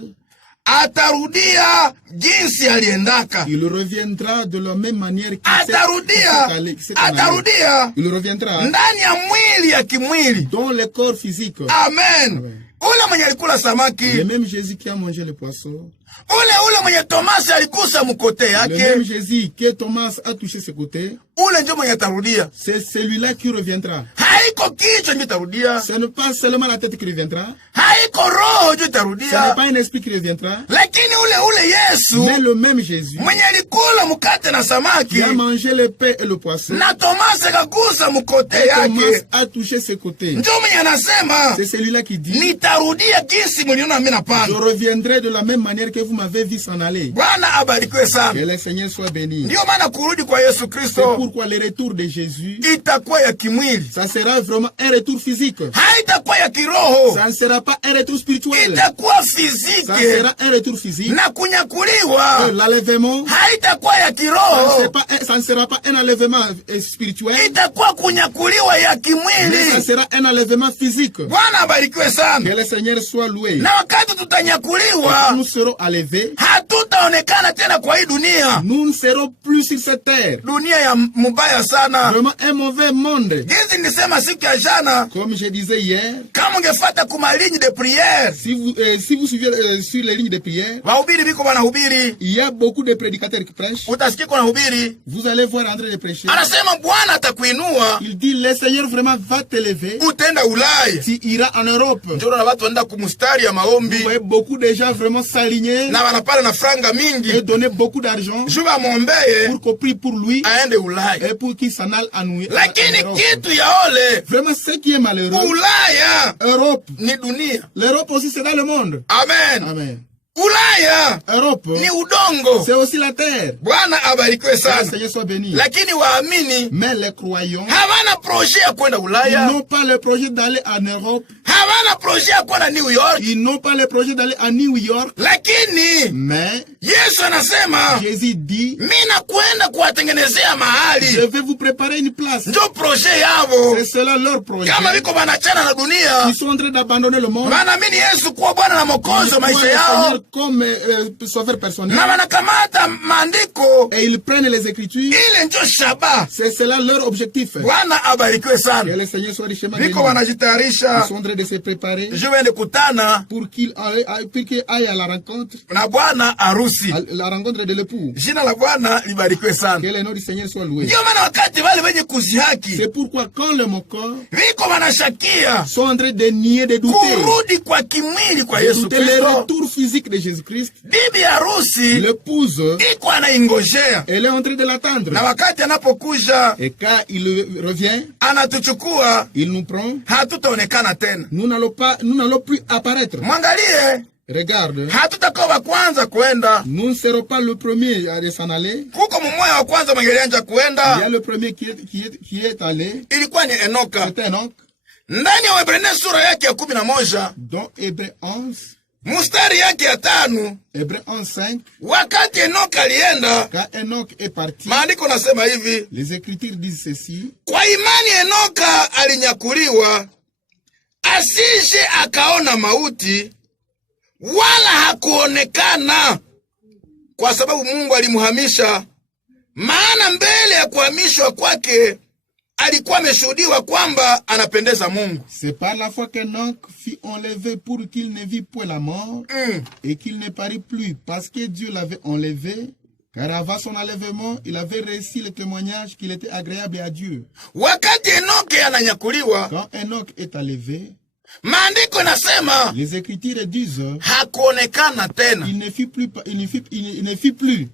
atarudia jinsi aliendaka. il reviendra de la même manière qu'il s'est en allé. Atarudia Il reviendra ndani ya mwili ya kimwili. dans le corps physique. Amen. Amen. Ule mwenye alikula samaki, Le même Jésus qui a mangé le poisson, ule mwenye Tomasi aligusa mkote le même yake, Jésus que Thomas a touché ses côtés, ule ndio mwenye atarudia. c'est celui-là qui reviendra. Haiko kichwa ndio itarudia, Ce n'est pas seulement la tête qui reviendra, haiko roho ndio ce n'est itarudia, pas un esprit qui reviendra, lakini ule Yesu mais le même Jésus mwenye alikula mkate na samaki qui a mangé le pain et le poisson, na Tomasi akagusa mkote et Thomas yake, a touché ses côtés. ndio mwenye anasema C'est celui-là qui dit, nitarudia jinsi mliona mimi je napanda. reviendrai de la même manière que vous m'avez vu s'en aller. Bwana abarikiwe Que sana. le Seigneur soit béni. Ndio maana kurudi kwa Yesu C'est Kristo pourquoi le retour de Jésus, itakuwa ya kimwili, ça sera vraiment un retour physique. haitakuwa ya kiroho, Ça ne sera pas un retour spirituel. itakuwa Ça fizike, sera un retour physique. na kunyakuliwa L'enlèvement, haitakuwa ya kiroho, ça ne sera pas un enlèvement spirituel, itakuwa kunyakuliwa ya mais ça kimwili. sera un enlèvement physique. Bwana abarikiwe Que sana. le Seigneur soit loué. Na wakati tutanyakuliwa, Nous serons enlevés. hatutaonekana tena kwa hii dunia, Nous ne serons plus sur cette terre. dunia ya mubaya sana. Vraiment un mauvais monde. Jinsi nilisema siku ya jana, Comme je disais hier, kama ungefuata kuma ligne de prière, si vous suivez sur les lignes de prière, wahubiri biko wanahubiri, il y a beaucoup de prédicateurs qui prêchent. utasikia kuna hubiri, Vous allez voir en train de prêcher. anasema Bwana atakuinua, Il dit, le Seigneur vraiment va t'élever. utaenda Ulaya. Tu iras en Europe. Ndio na watu wanaenda kumustari ya Vous maombi voyez beaucoup de gens vraiment s'aligner na wanapata na franga et mingi, donner beaucoup d'argent juu amwombeye pour qu'on prie pour lui aende Ulaya. et pour qu'il s'en aille en Lakini Europe. kitu ya ole, Vraiment, ce qui est malheureux, Ulaya Europe, ni dunia. l'Europe aussi c'est dans le monde. Amen. Amen. Ulaya Europe, ni udongo. c'est aussi la terre. Bwana abarikiwe Que le sana. Seigneur soit béni. Lakini waamini Mais les croyants, hawana projet ya kwenda ils Ulaya, n'ont pas le projet d'aller en Europe. hawana projet ya kwenda New York, Ils n'ont pas le projet d'aller à New York. lakini Mais Yesu anasema Jésus dit, mimi nakwenda kuwatengenezea je mahali. vais vous préparer une place. Ndio projet yavo. C'est cela leur projet. Kama viko banachana na dunia, Ils sont en train d'abandonner le monde. wanaamini Yesu kuwa Bwana na Ils Mwokozi wa croient maisha le yao, Seigneur comme sauveur personnel. na wanakamata maandiko, Et ils prennent les Écritures. ile ndio shaba. C'est cela leur objectif. Bwana abarikiwe Que sana. le Seigneur soit richement béni. Viko Ils wanajitayarisha sont en train de se préparer juu waende kutana pour qu'ils aillent à la rencontre, na bwana harusi. à la rencontre de l'époux. Jina la Bwana libarikiwe Que sana. le nom du Seigneur soit loué. Ndio maana wakati wale wenye kuzihaki C'est pourquoi quand le moqueur viko wanashakia sont en train de nier, de douter, kurudi kwa kimwili kwa de Yesu douter le Kristo, retour physique de Jésus-Christ, bibi harusi l'épouse, iko anaingojea, elle est en train de l'attendre. na wakati anapokuja Et quand il revient, anatuchukua, il nous prend, hatutaonekana tena. nous n'allons plus apparaître. Mwangalie, Regarde, hatutakuwa wa kwanza kwenda. nous ne serons pas le premier à s'en aller. Kuko mumoya wa kwanza mwangelianja Il y a kuenda, le premier qui est allé, ilikuwa ni Enoka. c'était Enoch, Ndani ya Waebrania sura yake ya 11 dont Hébreux 11, mstari yake ya 5, Hébreux 11, 5, wakati Enoka alienda, quand Enoch est parti, maandiko nasema hivi: les Écritures disent ceci, kwa imani Enoka alinyakuliwa asije akaona mauti, wala hakuonekana, kwa sababu Mungu alimhamisha. Maana mbele ya kuhamishwa kwake alikuwa ameshuhudiwa kwamba anapendeza Mungu. c'est par la foi qu'Enoch fut enlevé pour qu'il ne vit point la mort et qu'il ne parut plus, parce que Dieu l'avait enlevé, car avant son enlèvement, il avait reçu le témoignage qu'il était agréable à Dieu. Wakati Enoke ananyakuliwa, Quand Enoch est enlevé, maandiko nasema les Écritures disent, hakuonekana tena, il ne fit plus, il ne fit plus,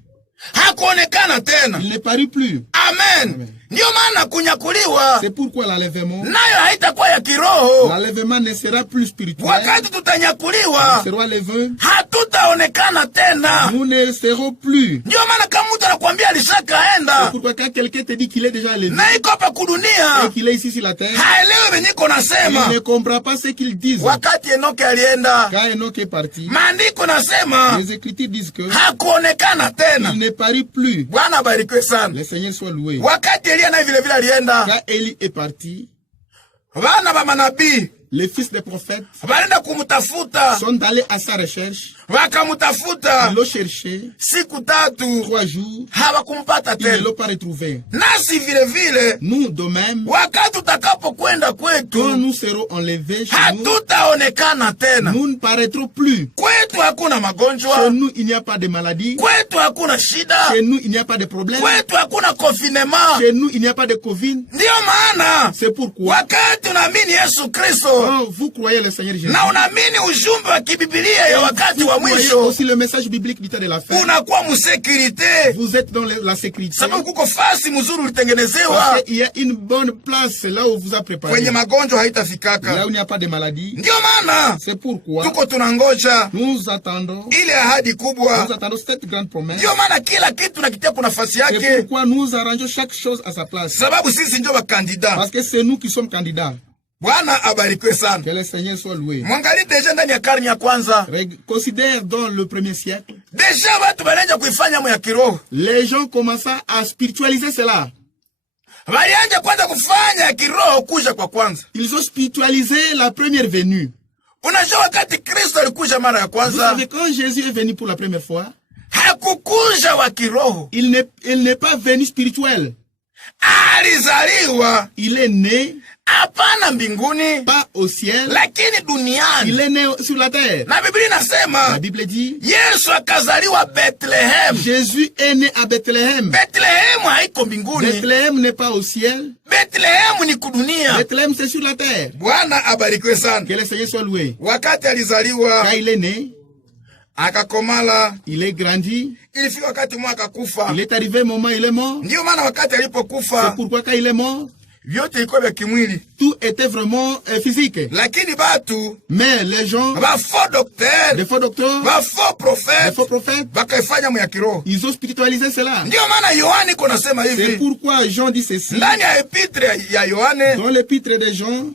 hakuonekana tena. il ne parut plus. Amen. Amen. Ndiyo maana kunyakuliwa C'est pourquoi l'enlèvement, nayo haitakuwa ya kiroho. l'enlèvement ne sera plus spirituel. Wakati Nous tutanyakuliwa, serons enlevés, hatutaonekana tena. nous ne serons plus. Ndiyo maana kama mtu anakuambia C'est alishakaenda pourquoi quand quelqu'un te dit qu'il est déjà enlevé na iko hapa kudunia, et qu'il est ici sur la terre, haelewi venye iko il nasema. ne comprend pas ce qu'ils disent. Wakati Enoke alienda, Quand Enoch est parti, maandiko nasema les Écritures disent que hakuonekana tena. il ne parut plus. Bwana abarikiwe sana. Le Seigneur soit loué. Wakati Elia naye vile vile alienda, Quand Élie est parti, bana ba manabii les fils des prophètes balenda kumutafuta, sont allés à sa recherche. wakamutafuta Ils l'ont cherché siku 3, 3 jours. hawakumpata Ils ne tena. l'ont pas retrouvé. Nasi vile vile, Nous, de même, wakati utakapokwenda quand kwetu, nous serons enlevés chez nous, hatutaonekana tena. nous ne paraîtrons plus. Kwetu hakuna Chez magonjwa, nous, il n'y a pas de maladie. kwetu hakuna shida, Chez nous, il n'y a pas de problème. kwetu hakuna confinement. Chez nous, il n'y a pas de Covid. Ndiyo maana C'est pourquoi, wakati unaamini Yesu Kristo quand vous croyez le Seigneur Jésus, na unaamini ujumbe wa kibibilia ya wakati vous wa croyez mwisho, aussi le message biblique du temps de la fin, unakuwa musekirite, vous êtes dans la sécurité. sababu kuko fasi mzuri Parce ulitengenezewa qu'il y a une bonne place là où vous a préparé. kwenye magonjwa Là haitafikaka. où il n'y a pas de maladie. Ndiyo maana C'est pourquoi tuko tunangoja nous attendons ile ahadi kubwa. cette grande promesse. Ndiyo maana kila kitu nakitia kwa nafasi C'est yake, pourquoi nous arrangeons chaque chose à sa place. sababu sisi ndio wakandida. Parce que c'est nous qui sommes candidats. Bwana abarikiwe sana. Que le Seigneur soit loué. Mwangalie deja ndani ya karne ya kwanza, Considère dans le premier siècle, deja watu banaanza kuifanya mu ya kiroho, les gens commençaient à spiritualiser cela. walianza kwanza kufanya ya kiroho kuja kwa kwanza. Ils ont spiritualisé la première venue. Unajua wakati Kristo alikuja mara ya Vous kwanza, savez, quand Jésus est venu pour la première fois, hakukuja wa kiroho, il n'est pas venu spirituel. alizaliwa Il est né hapana mbinguni, pas au ciel, lakini il duniani. est né sur la terre. Na Biblia La inasema Bible dit, Yesu akazaliwa Bethlehem. Jésus est né à Bethléem. Bethlehem haiko mbinguni, Bethléem n'est pas au ciel. Bethlehem ni kudunia. Bethléem, c'est sur la terre. Bwana abarikiwe sana. Que le Seigneur soit loué. Wakati alizaliwa Quand il est né, akakomala, il est grandi. ilifika wakati mwa akakufa. Il est arrivé un moment, il est mort. Ndiyo maana wakati C'est alipokufa pourquoi quand il est mort, vyote ilikuwa vya kimwili, tout était vraiment physique. lakini batu Mais les gens, bafo les dokter faux docteurs, bafo les profete faux prophètes, bakaifanya mu ya kiroho. ils ont spiritualisé cela. Ndiyo maana Yohani iko nasema C'est hivi pourquoi Jean dit ceci. ndani ya epitre ya Yohane, Dans l'épître de Jean,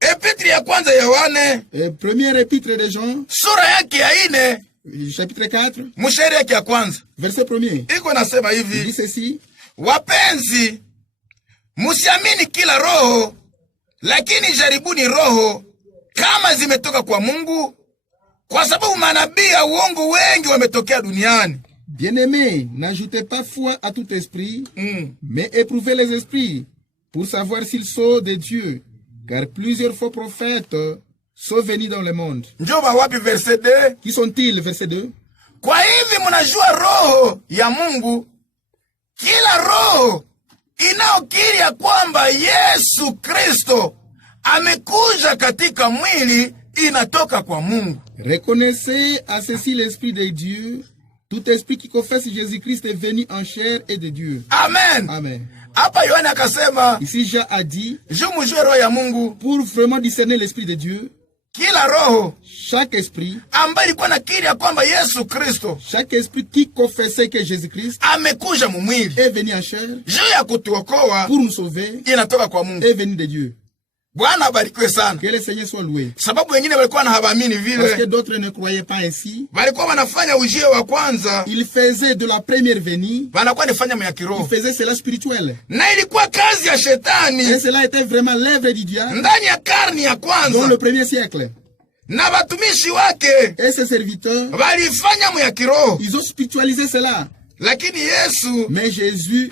epitre ya kwanza ya Yohane première épître de Jean, sura yake ya 4 chapitre 4, mstari yake ya kwanza verset 1er. iko nasema Il dit hivi: ceci. wapenzi, musiamini kila roho, lakini jaribuni roho kama zimetoka kwa Mungu, kwa sababu manabii ya uongo wengi wametokea duniani. Bien-aimés, n'ajoutez pas foi à tout esprit, mais éprouvez les esprits pour savoir s'ils sont de Dieu, car plusieurs faux prophètes sont venus dans le monde. Njoba wapi verset 2? Qui sont-ils? Verset 2. Kwa hivi mnajua roho ya Mungu, kila roho inaokiri ya kwamba Yesu Kristo amekuja katika mwili inatoka kwa Mungu. Reconnaissez à ceci l'Esprit de Dieu. Tout esprit qui confesse Jésus-Christ est venu en chair et de Dieu. Amen. Amen. Hapa Yohane akasema, Ici Jean a dit, je mjue roho ya Mungu, pour vraiment discerner l'Esprit de Dieu, kila roho chaque esprit, ambaye ilikuwa nakiri ya kwamba Yesu Kristo chaque esprit qui confessait que Jésus-Christ amekuja mumwili est venu en chair juu ya kutuokoa, pour nous sauver, inatoka kwa Mungu. est venu de Dieu. Bwana abarikiwe sana. Que le Seigneur soit loué. Sababu wengine walikuwa na hawaamini Parce que vile, d'autres ne croyaient pas ainsi. walikuwa wanafanya ujio wa kwanza, Ils faisaient de la première venue, wanakuwa nifanya ya ils kiroho, faisaient cela spirituel. na ilikuwa kazi ya Et shetani cela était vraiment l'œuvre du diable ndani ya karni ya dans kwanza, le premier siècle. na watumishi wake Et ses serviteurs, walifanya ya kiroho, ils ont spiritualisé cela. lakini Yesu Mais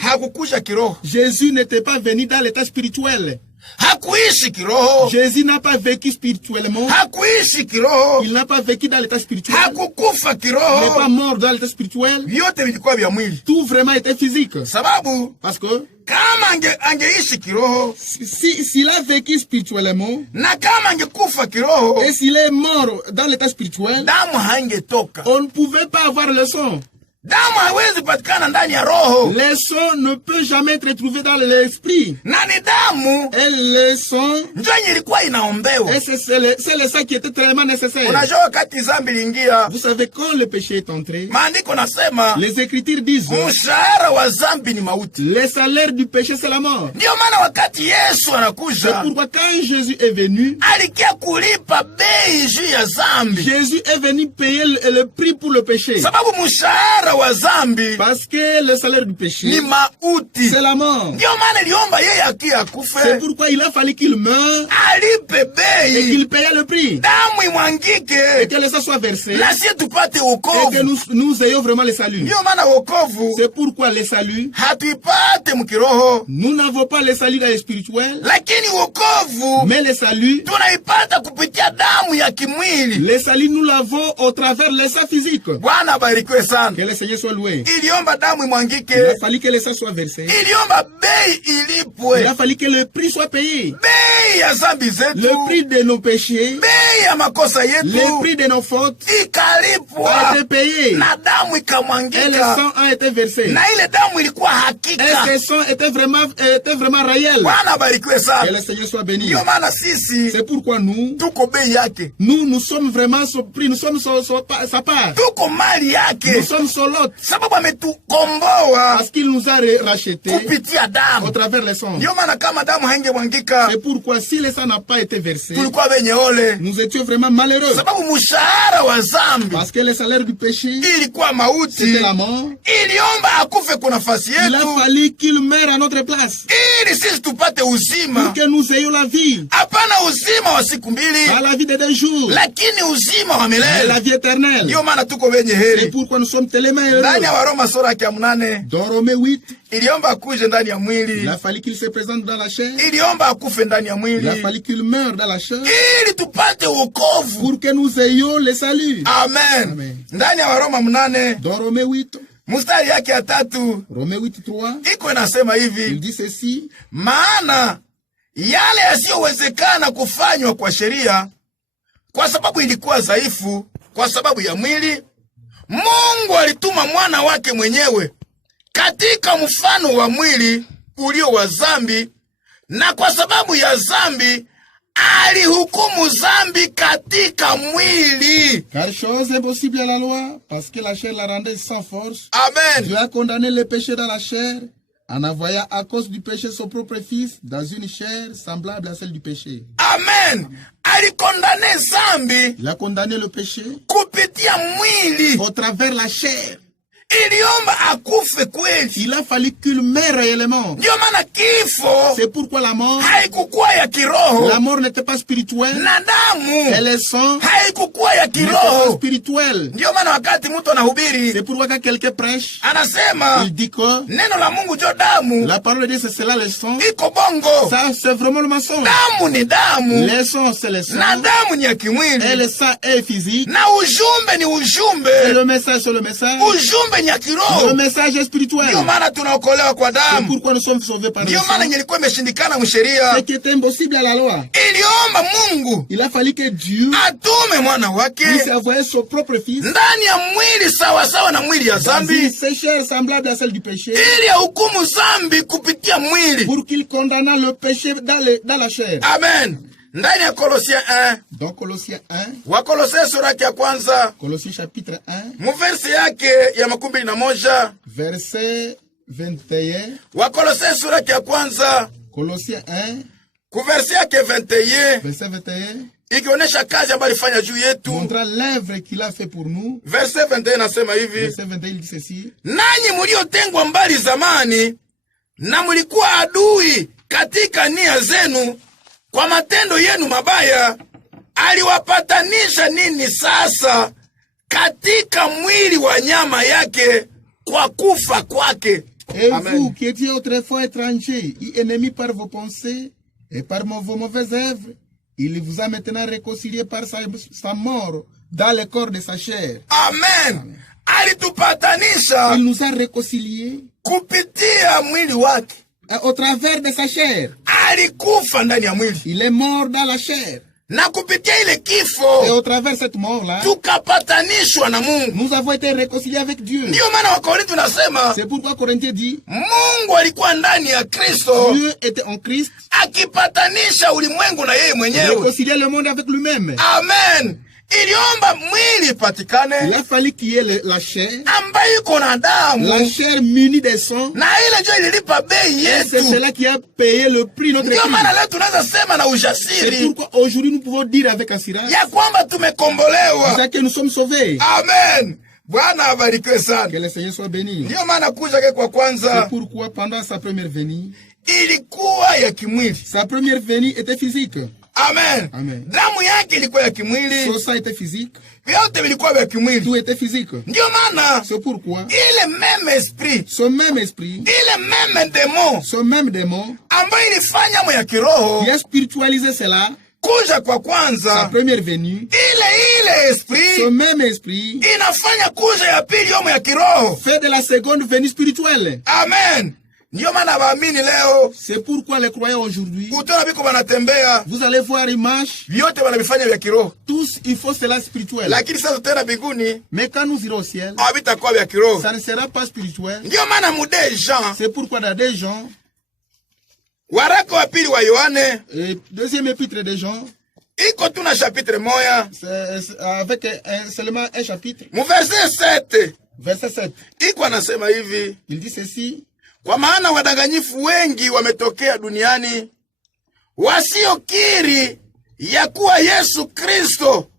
hakukuja kiroho, Jésus n'était pas venu dans l'état spirituel. hakuishi kiroho, Jésus n'a pas vécu spirituellement. hakuishi kiroho, Il n'a pas vécu dans l'état spirituel. hakukufa Il n'est kiroho, pas mort dans l'état spirituel. vyote vilikuwa vya mwili. Tout vraiment était physique. Sababu Parce que kama angeishi kiroho s'il a vécu spirituellement na kama angekufa kiroho, et s'il est mort dans l'état spirituel, damu haingetoka. on ne pouvait pas avoir le sang. Damu haiwezi patikana ndani ya roho, Le sang ne peut jamais être trouvé dans l'esprit. na ni damu Et le sang, njo yenye ilikuwa inaombewa. et c'est le sang qui était tellement nécessaire. Unajua wakati zambi liingia, Vous savez, quand le péché est entré, maandiko nasema les Écritures disent, mshahara wa zambi ni mauti. le salaire du péché, c'est la mort. Ndiyo maana wakati Yesu C'est anakuja, pourquoi quand Jésus est venu, alikia kulipa bei juu ya zambi, Jésus est venu payer le prix pour le péché. sababu mshahara wa zambi Parce que le salaire du péché, ni mauti. c'est la mort. Ndiyo maana iliomba yeye akia C'est kufe, pourquoi il a fallu qu'il meure alipe et bei, qu'il paye le prix. damu Et imwangike, que le sang soit versé na sie tupate et que wokovu. nous ayons vraiment le salut. Ndiyo maana wokovu C'est pourquoi le salut, hatuipate mkiroho, nous n'avons pas le salut dans le spirituel, lakini wokovu mais le salut, tunaipata kupitia damu ya kimwili. le salut nous l'avons au travers le sang physique. Bwana abarikiwe sana. Que le Seigneur soit loué. Iliomba damu Il a imwangike, fallu que le sang soit versé. iliomba bei Il ilipwe, a fallu que le prix soit payé. bei ya zambi zetu, Le prix de nos péchés, bei ya makosa le yetu prix de nos fautes a ikalipwa, été payé. na damu Et le ikamwangika, sang a été versé. na ile damu ilikuwa Et hakika. ce sang était vraiment réel. Bwana abarikiwe Que sana. le Seigneur soit béni. Ndiyo maana sisi C'est pourquoi nous tuko bei yake, nous sommes vraiment son prix, nous sommes sa part. tuko mali Nous yake, sommes son lot. sababu ametukomboa Parce qu'il nous a rachetés kupitia au damu. travers le sang. Ndiyo maana kama damu haingemwangika, C'est pourquoi si le sang n'a pas été versé, tulikuwa wenye ole, nous étions vraiment malheureux. sababu mshahara wa zambi Parce que le salaire du péché, ilikuwa mauti. c'était la mort. Iliomba akufe kwa nafasi Il a yetu fallu qu'il meure à notre place ili sisi tupate pour uzima, que nous ayons la vie. hapana uzima wa siku mbili, Pas la vie de 2 jours, lakini uzima wa mais la milele. vie éternelle. Ndiyo maana tuko wenye C'est heri. pourquoi nous sommes tellement heureux. Ndani ya Waroma sura ya 8 Dans Romains 8, iliomba akuje ndani ya mwili, il a fallu qu'il se présente dans la chair. iliomba akufe ndani ya Il a mwili fallu qu'il meure dans la chair ili tupate wokovu. pour que nous ayons le salut. Amen. Amen. Ndani ya Waroma 8 Dans Romains 8, mstari yake ya 3 Romains 8, 3, iko inasema il hivi: dit ceci. maana yale yasiyowezekana kufanywa kwa sheria, kwa sababu ilikuwa dhaifu kwa sababu ya mwili, Mungu alituma mwana wake mwenyewe katika mfano wa mwili ulio wa zambi, na kwa sababu ya zambi alihukumu zambi katika mwili. Car chose impossible à la loi, parce que la chair la rendait sans force. Amen. Dieu a condamné le péché dans la chair, en envoyant à cause du péché son propre fils dans une chair semblable à celle du péché. Amen. Alikondane zambi Il a condamné le péché kupitia mwili, au travers la chair. iliomba akufe kweli. Il a fallu qu'il meure réellement. Ndiyo maana kifo C'est pourquoi la mort haikukuwa ya kiroho n'était pas spirituelle, na et damu le sang haikukuwa ya n'était pas kiroho. spirituel. Ndiyo maana wakati mtu anahubiri C'est pourquoi quand quelqu'un prêche, anasema il dit que neno la Mungu jo damu, la parole de Dieu c'est cela le sang. iko bongo. Ça c'est vraiment le mensonge. Damu ni damu Le sang c'est le sang. na damu ni ya Et kimwili, le sang est physique. na ujumbe ni Et ujumbe. le message c'est le message. Ujumbe ujumbe ni ya Le kiroho. message est spirituel. Ndio maana tunaokolewa kwa C'est damu. pourquoi nous sommes sauvés par le Ndio maana sang. ilikuwa imeshindikana msheria. Ce qui était impossible à la loi. Iliomba Mungu Il a fallu que Dieu atume mwana puisse wake envoyer son propre fils. ndani ya mwili sawasawa na mwili ya Dans zambi, une séchère semblable à celle du péché. ili ahukumu zambi kupitia mwili. Pour qu'il condamnât le péché dans la chair. Amen. Ndani ya Kolosia 1, Donc Colossiens 1. Wakolosai sura ya kwanza Colossiens chapitre 1. muversi yake ya 21, Verset 21. Wakolosai sura ya kwanza Colossiens 1. kuversi yake 21, Verset 21. ikionyesha kazi ambayo alifanya juu yetu. Montrant l'œuvre qu'il a fait pour nous. Verset 21 nasema hivi: Verset 21, il dit ceci. nanyi mliotengwa mbali zamani na mlikuwa adui katika nia zenu kwa matendo yenu mabaya, aliwapatanisha nini sasa katika mwili wa nyama yake kwa kufa kwake. Et Amen. vous qui étiez autrefois étrangers et ennemis par vos pensées et par vos mauvaises œuvres, il vous a maintenant réconcilié par sa mort dans le corps de sa chair. Amen. Alitupatanisha Il nous a réconciliés kupitia mwili wake. au travers de sa chair. Alikufa ndani ya mwili, Il est mort dans la chair. na kupitia ile Et kifo au travers de cette mort-là, tukapatanishwa na Mungu. nous avons été réconciliés avec Dieu. Ndiyo maana Wakorintho nasema C'est pourquoi Corinthiens dit, Mungu alikuwa ndani ya Kristo Dieu était en Christ, akipatanisha ulimwengu na yeye mwenyewe. réconcilier le monde avec lui-même. Amen. Iliomba mwili Il ipatikane a fallu qu'il y ait la chair, ambayo iko na damu, la chair munie de sang. na ile ndio ililipa bei Et c'est yetu. cela qui a payé le prix, notre Ndiyo prix. maana leo tunaweza sema na C'est ujasiri pourquoi aujourd'hui nous pouvons dire avec assurance ya kwamba tumekombolewa. que nous sommes sauvés. Amen. Bwana abarikiwe sana. Que le Seigneur soit béni. Ndiyo maana kuja kwake kwa C'est kwanza pourquoi pendant sa première venue, ilikuwa ya kimwili. sa première venue était physique. Amen. Amen. Damu yake ilikuwa ya kimwili, Son sang était physique. vyote vilikuwa vya kimwili. Tout était physique. Ndiyo maana C'est pourquoi ile meme esprit, ce même esprit, ile meme demo ce même démon, ambayo ilifanya mo ya kiroho qui a spiritualisé cela, kuja kwa sa kwanza, première venue, ile ce esprit même esprit inafanya kuja ya pili yomo ya kiroho. fait de la seconde venue spirituelle. Amen. Ndiyo maana waamini leo C'est pourquoi les croyants aujourd'hui, kutona biko banatembea vous allez voir images, vyote wanavifanya vya kiroho, tous il faut cela spirituel. lakini sasa tena biguni Mais quand nous irons au ciel, havitakuwa vya kiroho. ça ne sera pas spirituel. Ndiyo maana mude Jean, C'est pourquoi dans des gens, waraka wa pili wa Yohane deuxième épître de Jean, iko tuna chapitre moya c'est avec seulement un chapitre, mu verset 7 verset 7, iko anasema hivi: il dit ceci, kwa maana wadanganyifu wengi wametokea duniani wasiokiri ya kuwa Yesu Kristo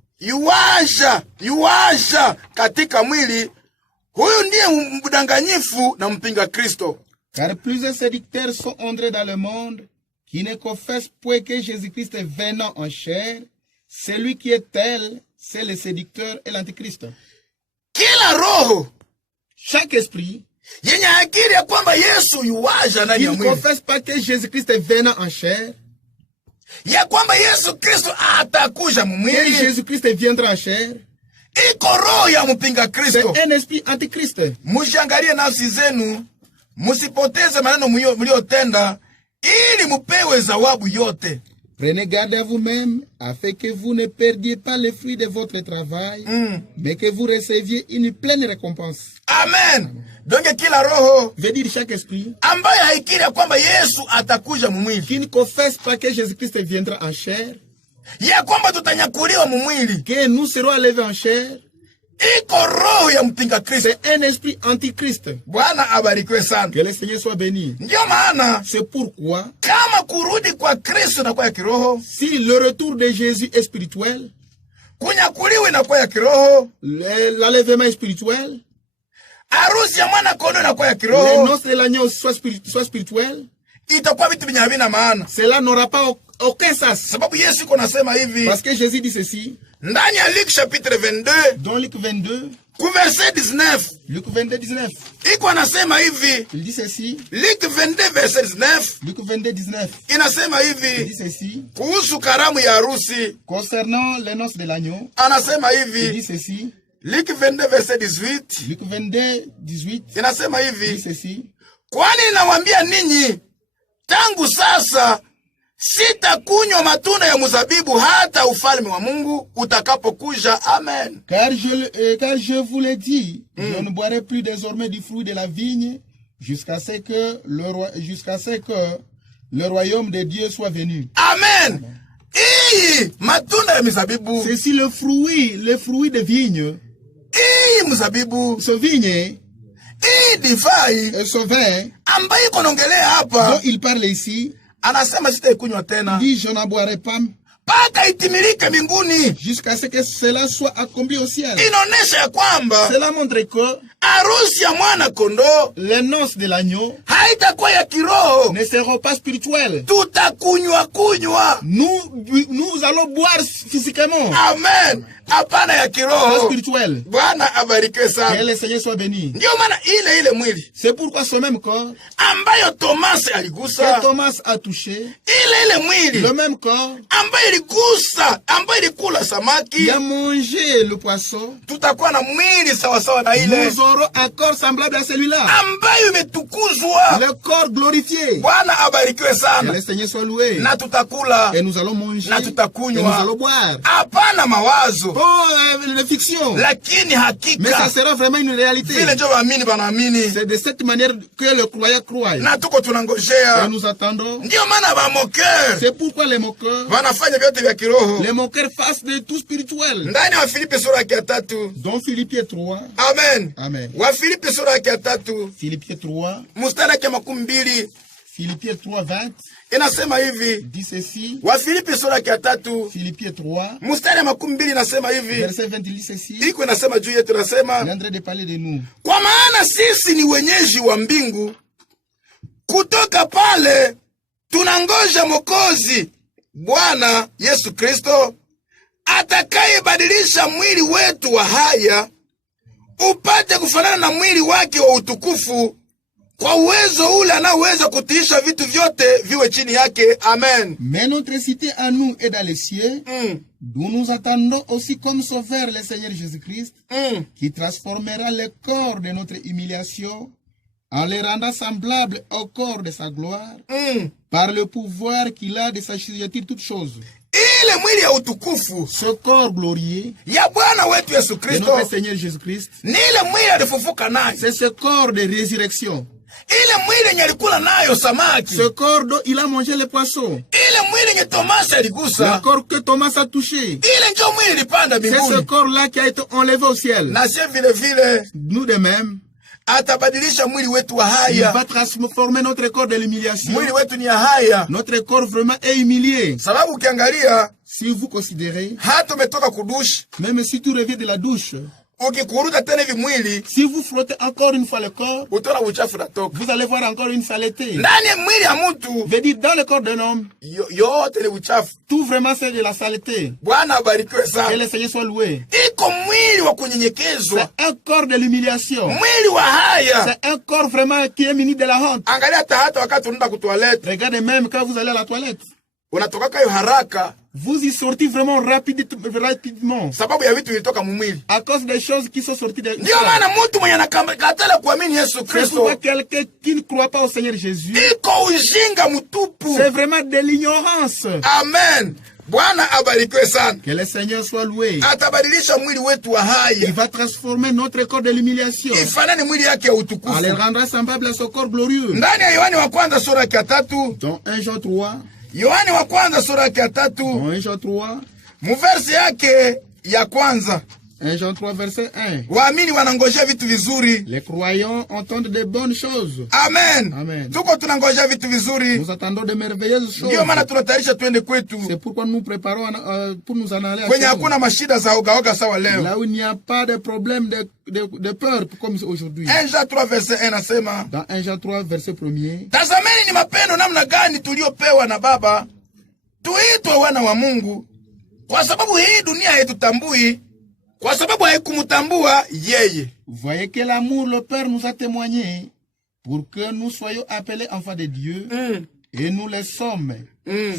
yuaja katika mwili. Huyu ndiye mdanganyifu na mpinga Kristo. car plusieurs séducteurs sont entrés dans le monde qui ne confessent point que Jésus-Christ est venant en chair. Celui qui est tel, c'est le séducteur et l'antichrist. Kila roho Chaque esprit yenye akiri ya kwamba Yesu yuaja ndani qui ya ne mwili, confesse pas que Jésus-Christ est venant en chair, ya kwamba Yesu Kristo atakuja mu que mwili, Jésus-Christ viendra en chair, iko roho ya mpinga c'est Kristo. un esprit antichrist. Mushangalie nafsi zenu, musipoteze maneno mliotenda, ili mupewe zawabu yote. Prenez garde à vous-même, afin que vous ne perdiez pas le fruit de votre travail, mais que vous receviez une pleine récompense. Amen. Donge kila roho Veut dire chaque esprit ambayo haikiri ya kwamba Yesu atakuja mu mwili, qui ne confesse pas que Jésus-Christ viendra en chair, ya kwamba tutanyakuliwa mu mwili, que nous serons enlevés en chair, iko roho ya mpinga Kristo. c'est un esprit antichrist. Bwana abarikiwe sana. Que le Seigneur soit béni. Ndiyo maana C'est pourquoi, kama kurudi kwa Kristo inakuwa ya kiroho, si le retour de Jésus est spirituel, kunyakuliwa inakuwa ya kiroho, l'enlèvement est spirituel, harusi ya mwana kondoo inakuwa ya les kiroho, noces de l'agneau soit spirituel, itakuwa vitu vyenye havina maana, cela n'aura pas aucun sens. sababu Yesu iko nasema hivi Parce que Jésus dit ceci, ndani ya Luc chapitre 22 dans Luc 22, ku verset 19, Luc 22, 19, iko anasema hivi. il dit ceci, Luc 22 verset 19 Luc 22, 19, inasema il dit hivi ceci, kuhusu karamu ya harusi, concernant les noces de l'agneau, anasema il dit hivi: ceci, Luc 22 verset 18. Luc 22, 18. Inasema Dit hivi, ceci. kwani nawaambia ninyi, tangu sasa sitakunywa matunda ya mzabibu hata ufalme wa Mungu utakapokuja. Amen. Car je vous l'ai dit, je ne boirai plus désormais du fruit de la vigne jusqu'à ce que le royaume de Dieu soit venu. Amen. Hii matunda ya mizabibu, Ceci le fruit de vigne, hii mzabibu, ce vigne hii divai et ce vin ambayo iko naongelea hapa, dont il parle ici, anasema sitaikunywa tena dit je n'en boirai pas mpaka itimilike mbinguni. jusqu'à ce que cela soit accompli au ciel. Inaonesha ya kwamba Cela montre que harusi ya mwana kondoo les noces de l'agneau haitakuwa ya kiroho, ne seront pas spirituelles. tutakunywa. Nous allons boire physiquement, Amen. Hapana ya pas kiroho. spirituelles. Bwana abarikiwe Que sana. le Seigneur soit béni. Ndiyo maana ile mwili C'est pourquoi ce même corps ambayo Tomasi que aligusa, Thomas a touché, ile mwili le même corps ambayo iligusa, ambayo ilikula qui samaki, a mangé le poisson, tutakuwa na mwili sawasawa na ile nous aurons un corps semblable à celui-là. ambayo imetukuzwa. Le corps glorifié. Bwana abarikiwe Que sana. le Seigneur soit loué. Na tutakula, Et nous allons manger. na Et nous tutakunywa. allons boire. Hapana mawazo, Les fictions. lakini Mais ça hakika sera vraiment une réalité. vile ndio waamini banaamini, C'est de cette manière que le croyant croit. na tuko Et tunangojea. nous attendons. Ndiyo maana bamokeur C'est pourquoi les moqueurs, wanafanya vyote vya kiroho. les moqueurs fassent de tout spirituel. Ndani ya Wafilipi sura yake ya 3. Dans Philippiens 3. Amen. Amen. Wafilipi sura yake ya 3 Philippiens 3. mstari yake 20 Philippiens 3, 20. inasema hivi. Dit ceci. Wafilipi sura yake ya 3 Philippiens 3. mstari ya 20 inasema hivi. Verset 20 dit ceci. Iko inasema juu yetu, inasema Il est en train de parler de nous. kwa maana sisi ni wenyeji wa mbingu, kutoka pale tunangoja Mwokozi Bwana Yesu Kristo, atakayebadilisha mwili wetu wa haya upate kufanana na mwili wake wa utukufu, kwa uwezo ule anaoweza kutiisha vitu vyote viwe chini yake. Amen. Mais notre cité à nous est dans les cieux, d'où nous attendons aussi comme sauveur le Seigneur Jésus-Christ, qui transformera le corps de notre humiliation en le rendant semblable au corps de sa gloire, par le pouvoir qu'il a de s'assujettir toutes choses. Ile mwili ya utukufu Ce corps glorieux ya Bwana wetu Yesu de Kristo notre Seigneur Jésus-Christ, ni ile mwili alifufuka nayo, c'est ce corps de résurrection. ile mwili yenye alikula nayo samaki, Ce corps dont il a mangé les poissons. ile mwili yenye Tomasi Le aligusa, corps que Thomas a touché. ile ndio mwili ilipanda C'est ce mbinguni. corps-là qui a été enlevé au ciel. Na sie vile vile Nous de même, atabadilisha mwili wetu wa il haya. va transformer notre corps de l'humiliation. Mwili wetu ni ya haya, Notre corps vraiment est humilié. sababu ukiangalia Si vous considérez, hata umetoka kudushi, même si tu reviens de la douche, ukikuruda tena hivi mwili si vous frottez encore une fois le corps, utaona uchafu natoka vous allez voir encore une saleté. ndani ya mwili ya mtu. Veut dire, dans le corps d'un homme, Yote ni uchafu. tout vraiment c'est de la saleté. Bwana abarikiwe Que sana. le Seigneur soit loué. Iko mwili wa kunyenyekezwa, C'est un corps de l'humiliation. mwili wa haya. C'est un corps vraiment qui est muni de la honte. Angalia hata wakati unaenda kutoalete, Regardez même quand vous allez à la toilette. unatokaka yo haraka Vous y sortez vraiment rapidement. sababu ya vitu vilitoka mumwili. À cause des choses qui sont sorties de Ndiyo maana mtu mwenye anakatala kuamini Yesu C'est Kristo pourquoi quelqu'un qui ne croit pas au Seigneur Jésus, iko ujinga mtupu. c'est vraiment de l'ignorance. Amen. Bwana abarikiwe sana. Que le Seigneur soit loué. Atabadilisha mwili wetu wa Il haya va transformer notre corps de l'humiliation. ifanane mwili yake ya On le utukufu. rendra semblable à son corps glorieux. Ndani ya Yohani wa kwanza sura ya 3, Dans 1 Jean 3, Yohani wa kwanza sura ya 3 dans 1 Jean 3, muversi yake ya kwanza, 1 Jean 3 verset 1. waamini wanangojea vitu vizuri. Les croyants entendent de bonnes choses. Amen. Amen. Tuko tunangojea vitu vizuri, Nous attendons de merveilleuses choses. ndiyo maana tunatayarisha twende kwetu C'est pourquoi nous préparons pour nous en aller à kwenye Sion. hakuna mashida za ogaoga sawa leo. Là où il n'y a pas de problème de peur comme aujourd'hui. 1 Jean 3 verset 1 nasema, Dans 1 Jean 3 verset 1er, tazameni ni mapendo namna gani tuliopewa na Baba tuitwe wana wa Mungu, kwa sababu hii dunia haitutambui, kwa sababu haikumtambua yeye. voyez quel amour le Père nous a témoigné pour que nous soyons appelés enfants de Dieu. Et nous le sommes.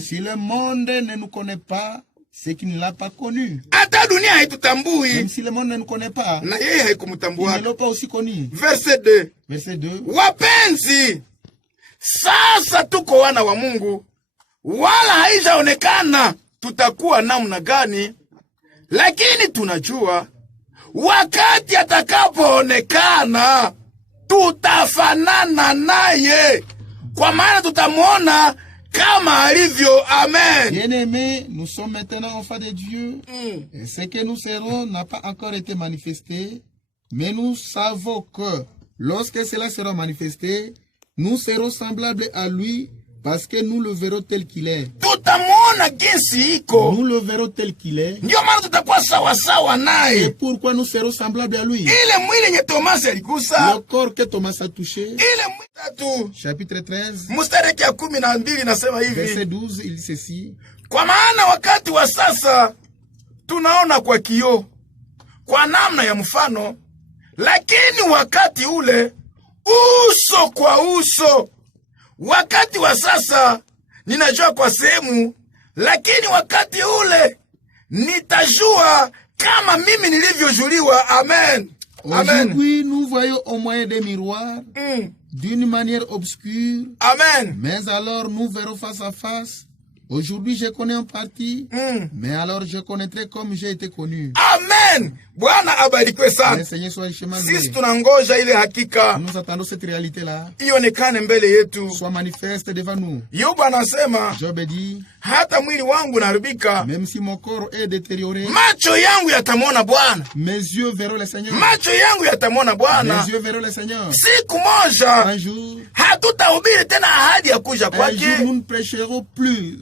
Si le monde ne nous connaît pas c'est qu'il ne l'a pas connu. hata dunia haitutambui Même si le monde ne nous connaît pas, na yeye ils ne haikumtambuaka. l'ont pas aussi connu. Verset 2. Verset 2. Wapenzi, sasa tuko wana wa Mungu, wala haijaonekana tutakuwa namna gani, lakini tunajua wakati atakapoonekana tutafanana naye, kwa maana tutamwona kama alivyo. Amen. Bien-aimés, nous sommes maintenant enfants de Dieu. Et ce que nous serons n'a pas encore été manifesté, mais nous savons que lorsque cela sera manifesté, nous serons semblables à lui parce que nous le verrons tel qu'il est. Tutamwona jinsi iko, Nous le verrons tel qu'il est. ndio maana tutakuwa sawa sawa Et naye. pourquoi nous serons semblables à lui? Ile mwili yenye Tomasi aligusa, Le corps que Thomas a touché, ile mwili tatu, chapitre 13, mstari ya 12 nasema verset hivi: 12, il dit ceci. kwa maana wakati wa sasa tunaona kwa kioo, kwa namna ya mfano, lakini wakati ule uso kwa uso. Wakati wa sasa ninajua kwa sehemu, lakini wakati ule nitajua kama mimi nilivyojuliwa. Amen. Amen. Aujourd'hui, nous voyons au moyen des miroirs, d'une manière obscure, Amen. mais alors nous verrons face à face. Aujourd'hui, je connais en partie, mais alors je connaîtrai comme j'ai été connu. Amen. Bwana abarikiwe Le sana. Seigneur soit richement Sisi loué. tunangoja ile hakika Nous attendons cette réalité-là, ionekane mbele yetu. soit manifeste devant nous. Yobu anasema Job dit, hata mwili wangu unaharibika, même si mon corps est détérioré, macho yangu yatamwona Bwana. mes yeux verront le Seigneur. Macho yangu yatamwona Bwana. Mes yeux verront le Seigneur. Siku moja Un jour, hatutahubiri tena ahadi ya kuja un jour, kwake, nous ne prêcherons plus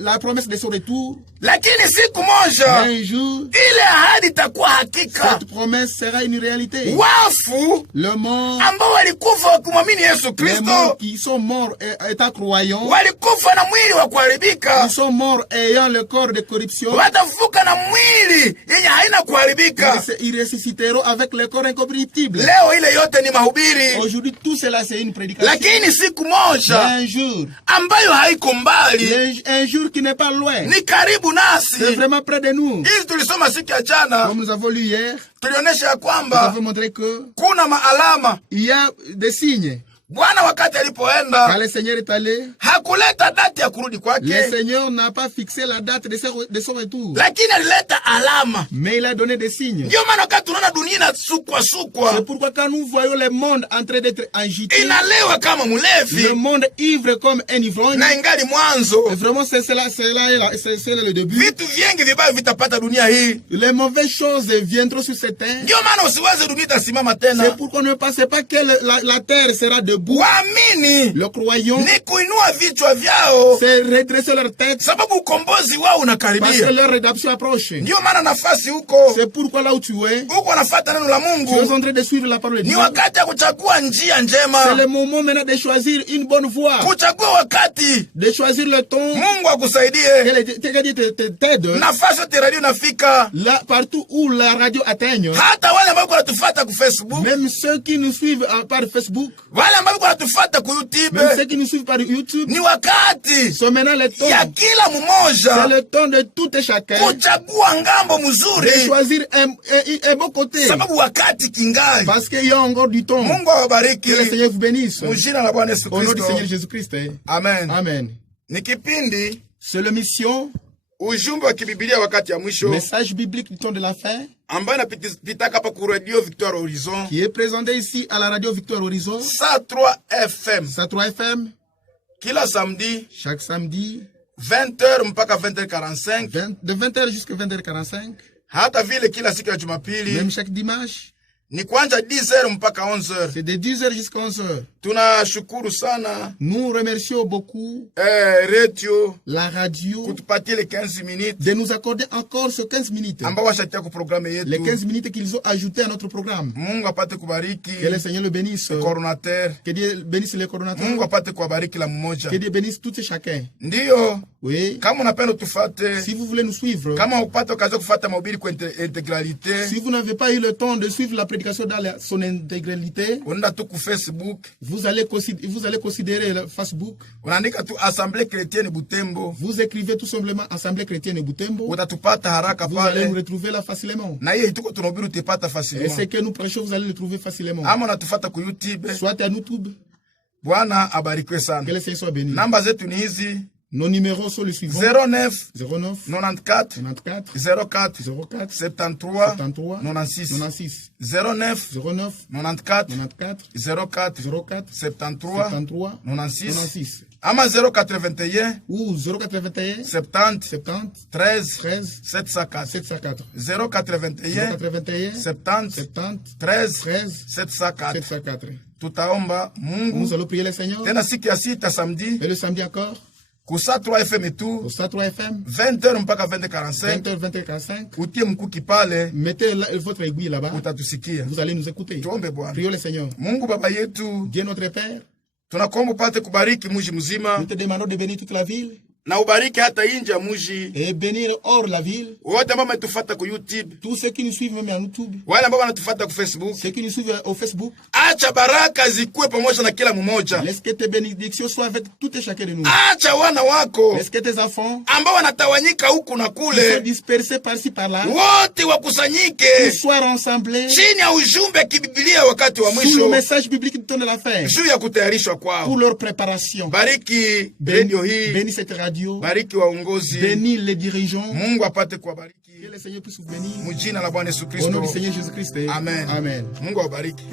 la promesse de son retour. lakini siku moja Un jour, ile ahadi itakuwa hakika. cette promesse sera une réalité. Wafu Le mort, ambao walikufa wakimwamini Yesu les morts Kristo qui sont morts étant croyants, walikufa na mwili wa kuharibika, ils sont morts ayant le corps de corruption, watafufuka na mwili yenye haina kuharibika. ils ressusciteront avec le corps incorruptible. Leo ile yote ni mahubiri, Aujourd'hui, tout cela, c'est une prédication. lakini siku Mais moja un jour, ambayo haiko mbali, un jour qui n'est pas loin, ni karibu c'est nasi. vraiment près de nous. Hizi tulisoma siku ya jana, Comme nous avons lu hier, tulionyesha ya nous kwamba avons montré que kuna maalama. il y a des signes. Bwana wakati Quand alipoenda le Seigneur est allé, hakuleta dati ya kurudi le kwake, Seigneur n'a pas fixé la date de son retour, lakini alileta alama. mais il a donné des signes. Ndio maana wakati tunaona dunia inasukwa C'est sukwa, pourquoi quand nous voyons le monde en train d'être agité, inalewa kama le mulevi monde ivre comme un ivrogne, na ingali mwanzo, et vraiment c'est là le début. vitu vingi vibaya vitapata dunia hii. Les mauvaises choses viendront sur cette terre. Ndio maana usiwaze dunia itasimama C'est tena. pourquoi ne pensez pas que la terre sera debout. Waamini Le croyant, ni kuinua vichwa vyao, c'est redresser leur tête sababu ukombozi wao parce que unakaribia. leur rédemption approche. Ndio maana nafasi huko C'est pourquoi là où tu es, huko wanafuata neno la tu es Mungu, en train de suivre la parole de ni Dieu. wakati ya kuchagua njia C'est njema, le moment maintenant de choisir une bonne voie, kuchagua wakati. de choisir le ton Mungu akusaidie. que Dieu t'aide. Nafasi yote radio inafika, Là, partout où la radio atteigne, hata wale ambao wanatufuata ku Facebook, même ceux qui nous suivent par Facebook, wale ambao wanatufuata ku YouTube, même ceux qui nous suivent par YouTube, ni wakati sont maintenant le temps. ya kila C'est mmoja le temps de tout et chacun kuchagua ngambo de mzuri, choisir un bon côté. sababu wakati kingali. Parce qu'il y a encore du temps. Mungu awabariki. Que le Seigneur vous bénisse. Mujina la Bwana Yesu Au nom du Kristo. Seigneur Jésus-Christ. Amen. Amen. Ni kipindi C'est la mission, ujumbe wa kibibilia wakati ya mwisho message biblique du temps de la fin, ambayo inapitaka hapa ku Radio Victoire Horizon qui est présenté ici à la radio Victoire Horizon, 103 FM, 103 FM, kila samedi chaque samedi, 20h mpaka 20h45, de 20h jusqu'à 20h45, hata vile kila siku ya Jumapili même chaque dimanche, ni kwanja 10h mpaka 11h. c'est de 10h jusqu'à 11h. Tunashukuru sana Nous remercions beaucoup radio la radio kutupatie les 15 minutes de nous accorder encore ces 15 minutes. ambao washatia ku programme Les yetu. 15 minutes qu'ils ont ajoutées à notre programme. Mungu apate kubariki Que le Seigneur le bénisse. coordinateur. Que Dieu bénisse les coordonnateurs. Mungu apate kuwabariki la mmoja. Que Dieu bénisse tout et chacun. Ndiyo Oui. Kama unapenda tufate, Si vous voulez nous suivre, kama upate occasion kufata mahubiri kwa integralité, si vous n'avez pas eu le temps de suivre la prédication dans son intégralité, unaenda tu ku Facebook, vous allez considérer le Facebook. unaandika tu Assemblée Chrétienne Butembo, Vous écrivez tout simplement Assemblée chrétienne Butembo. utatupata haraka Vous allez nous pale. retrouver là facilement. Na hiyo tuko tunahubiri utapata Et facilement. ce que nous prêchons, vous allez le trouver facilement. Ama unatufata ku YouTube. Soit à YouTube. Bwana abarikiwe Que sana. le Seigneur soit béni. Namba zetu ni hizi: Nos numéros sont les suivants: 09 09 94 94 04 04 73 73 96 96 09 09 94 94 04 04 73 73 96 96 ama 081 ou 081 70 70 13 13 704 704 081 081 70 70 13 13 704. 704. Tutaomba Mungu Nous allons prier le Seigneur. tena siku ya sita samedi Et le samedi encore, kusa 3 FM au tu Stade 3 FM, 20h mpaka 20h45 20h, 20h45. utie mkuki pale, Mettez votre aiguille là-bas. utatusikia. Vous allez nous écouter. Tuombe Bwana. Prions le Seigneur. Mungu baba yetu, Dieu notre Père, tunakuomba upate kubariki mji mzima nous te demandons de bénir toute la ville na ubariki hata nje ya mji, et bénir hors la ville wote ambao wametufata ku YouTube, tous ceux qui nous suivent même à YouTube, wale ambao wanatufata ku Facebook. ceux qui nous suivent au Facebook. Acha baraka zikuwe pamoja na kila mmoja. Laisse que tes bénédictions soient avec tout et chacun de nous. Acha wana wako Laisse que tes enfants ambao wanatawanyika huku na qui sont kule, dispersés par-ci par-là, wote wakusanyike qu'ils soient rassemblés chini ya ujumbe kibibilia wakati wa sous le mwisho message biblique du temps de la fin juu ya kutayarishwa pour kwao. leur préparation. Bariki redio hii, Bénis cette radio, bariki waongozi. bénis les dirigeants. Mungu apate kuwabariki Que le Seigneur puisse vous bénir. mujina la Bwana Yesu Au nom du Kristo. Seigneur Jésus-Christ. Amen. Amen. Mungu awabariki.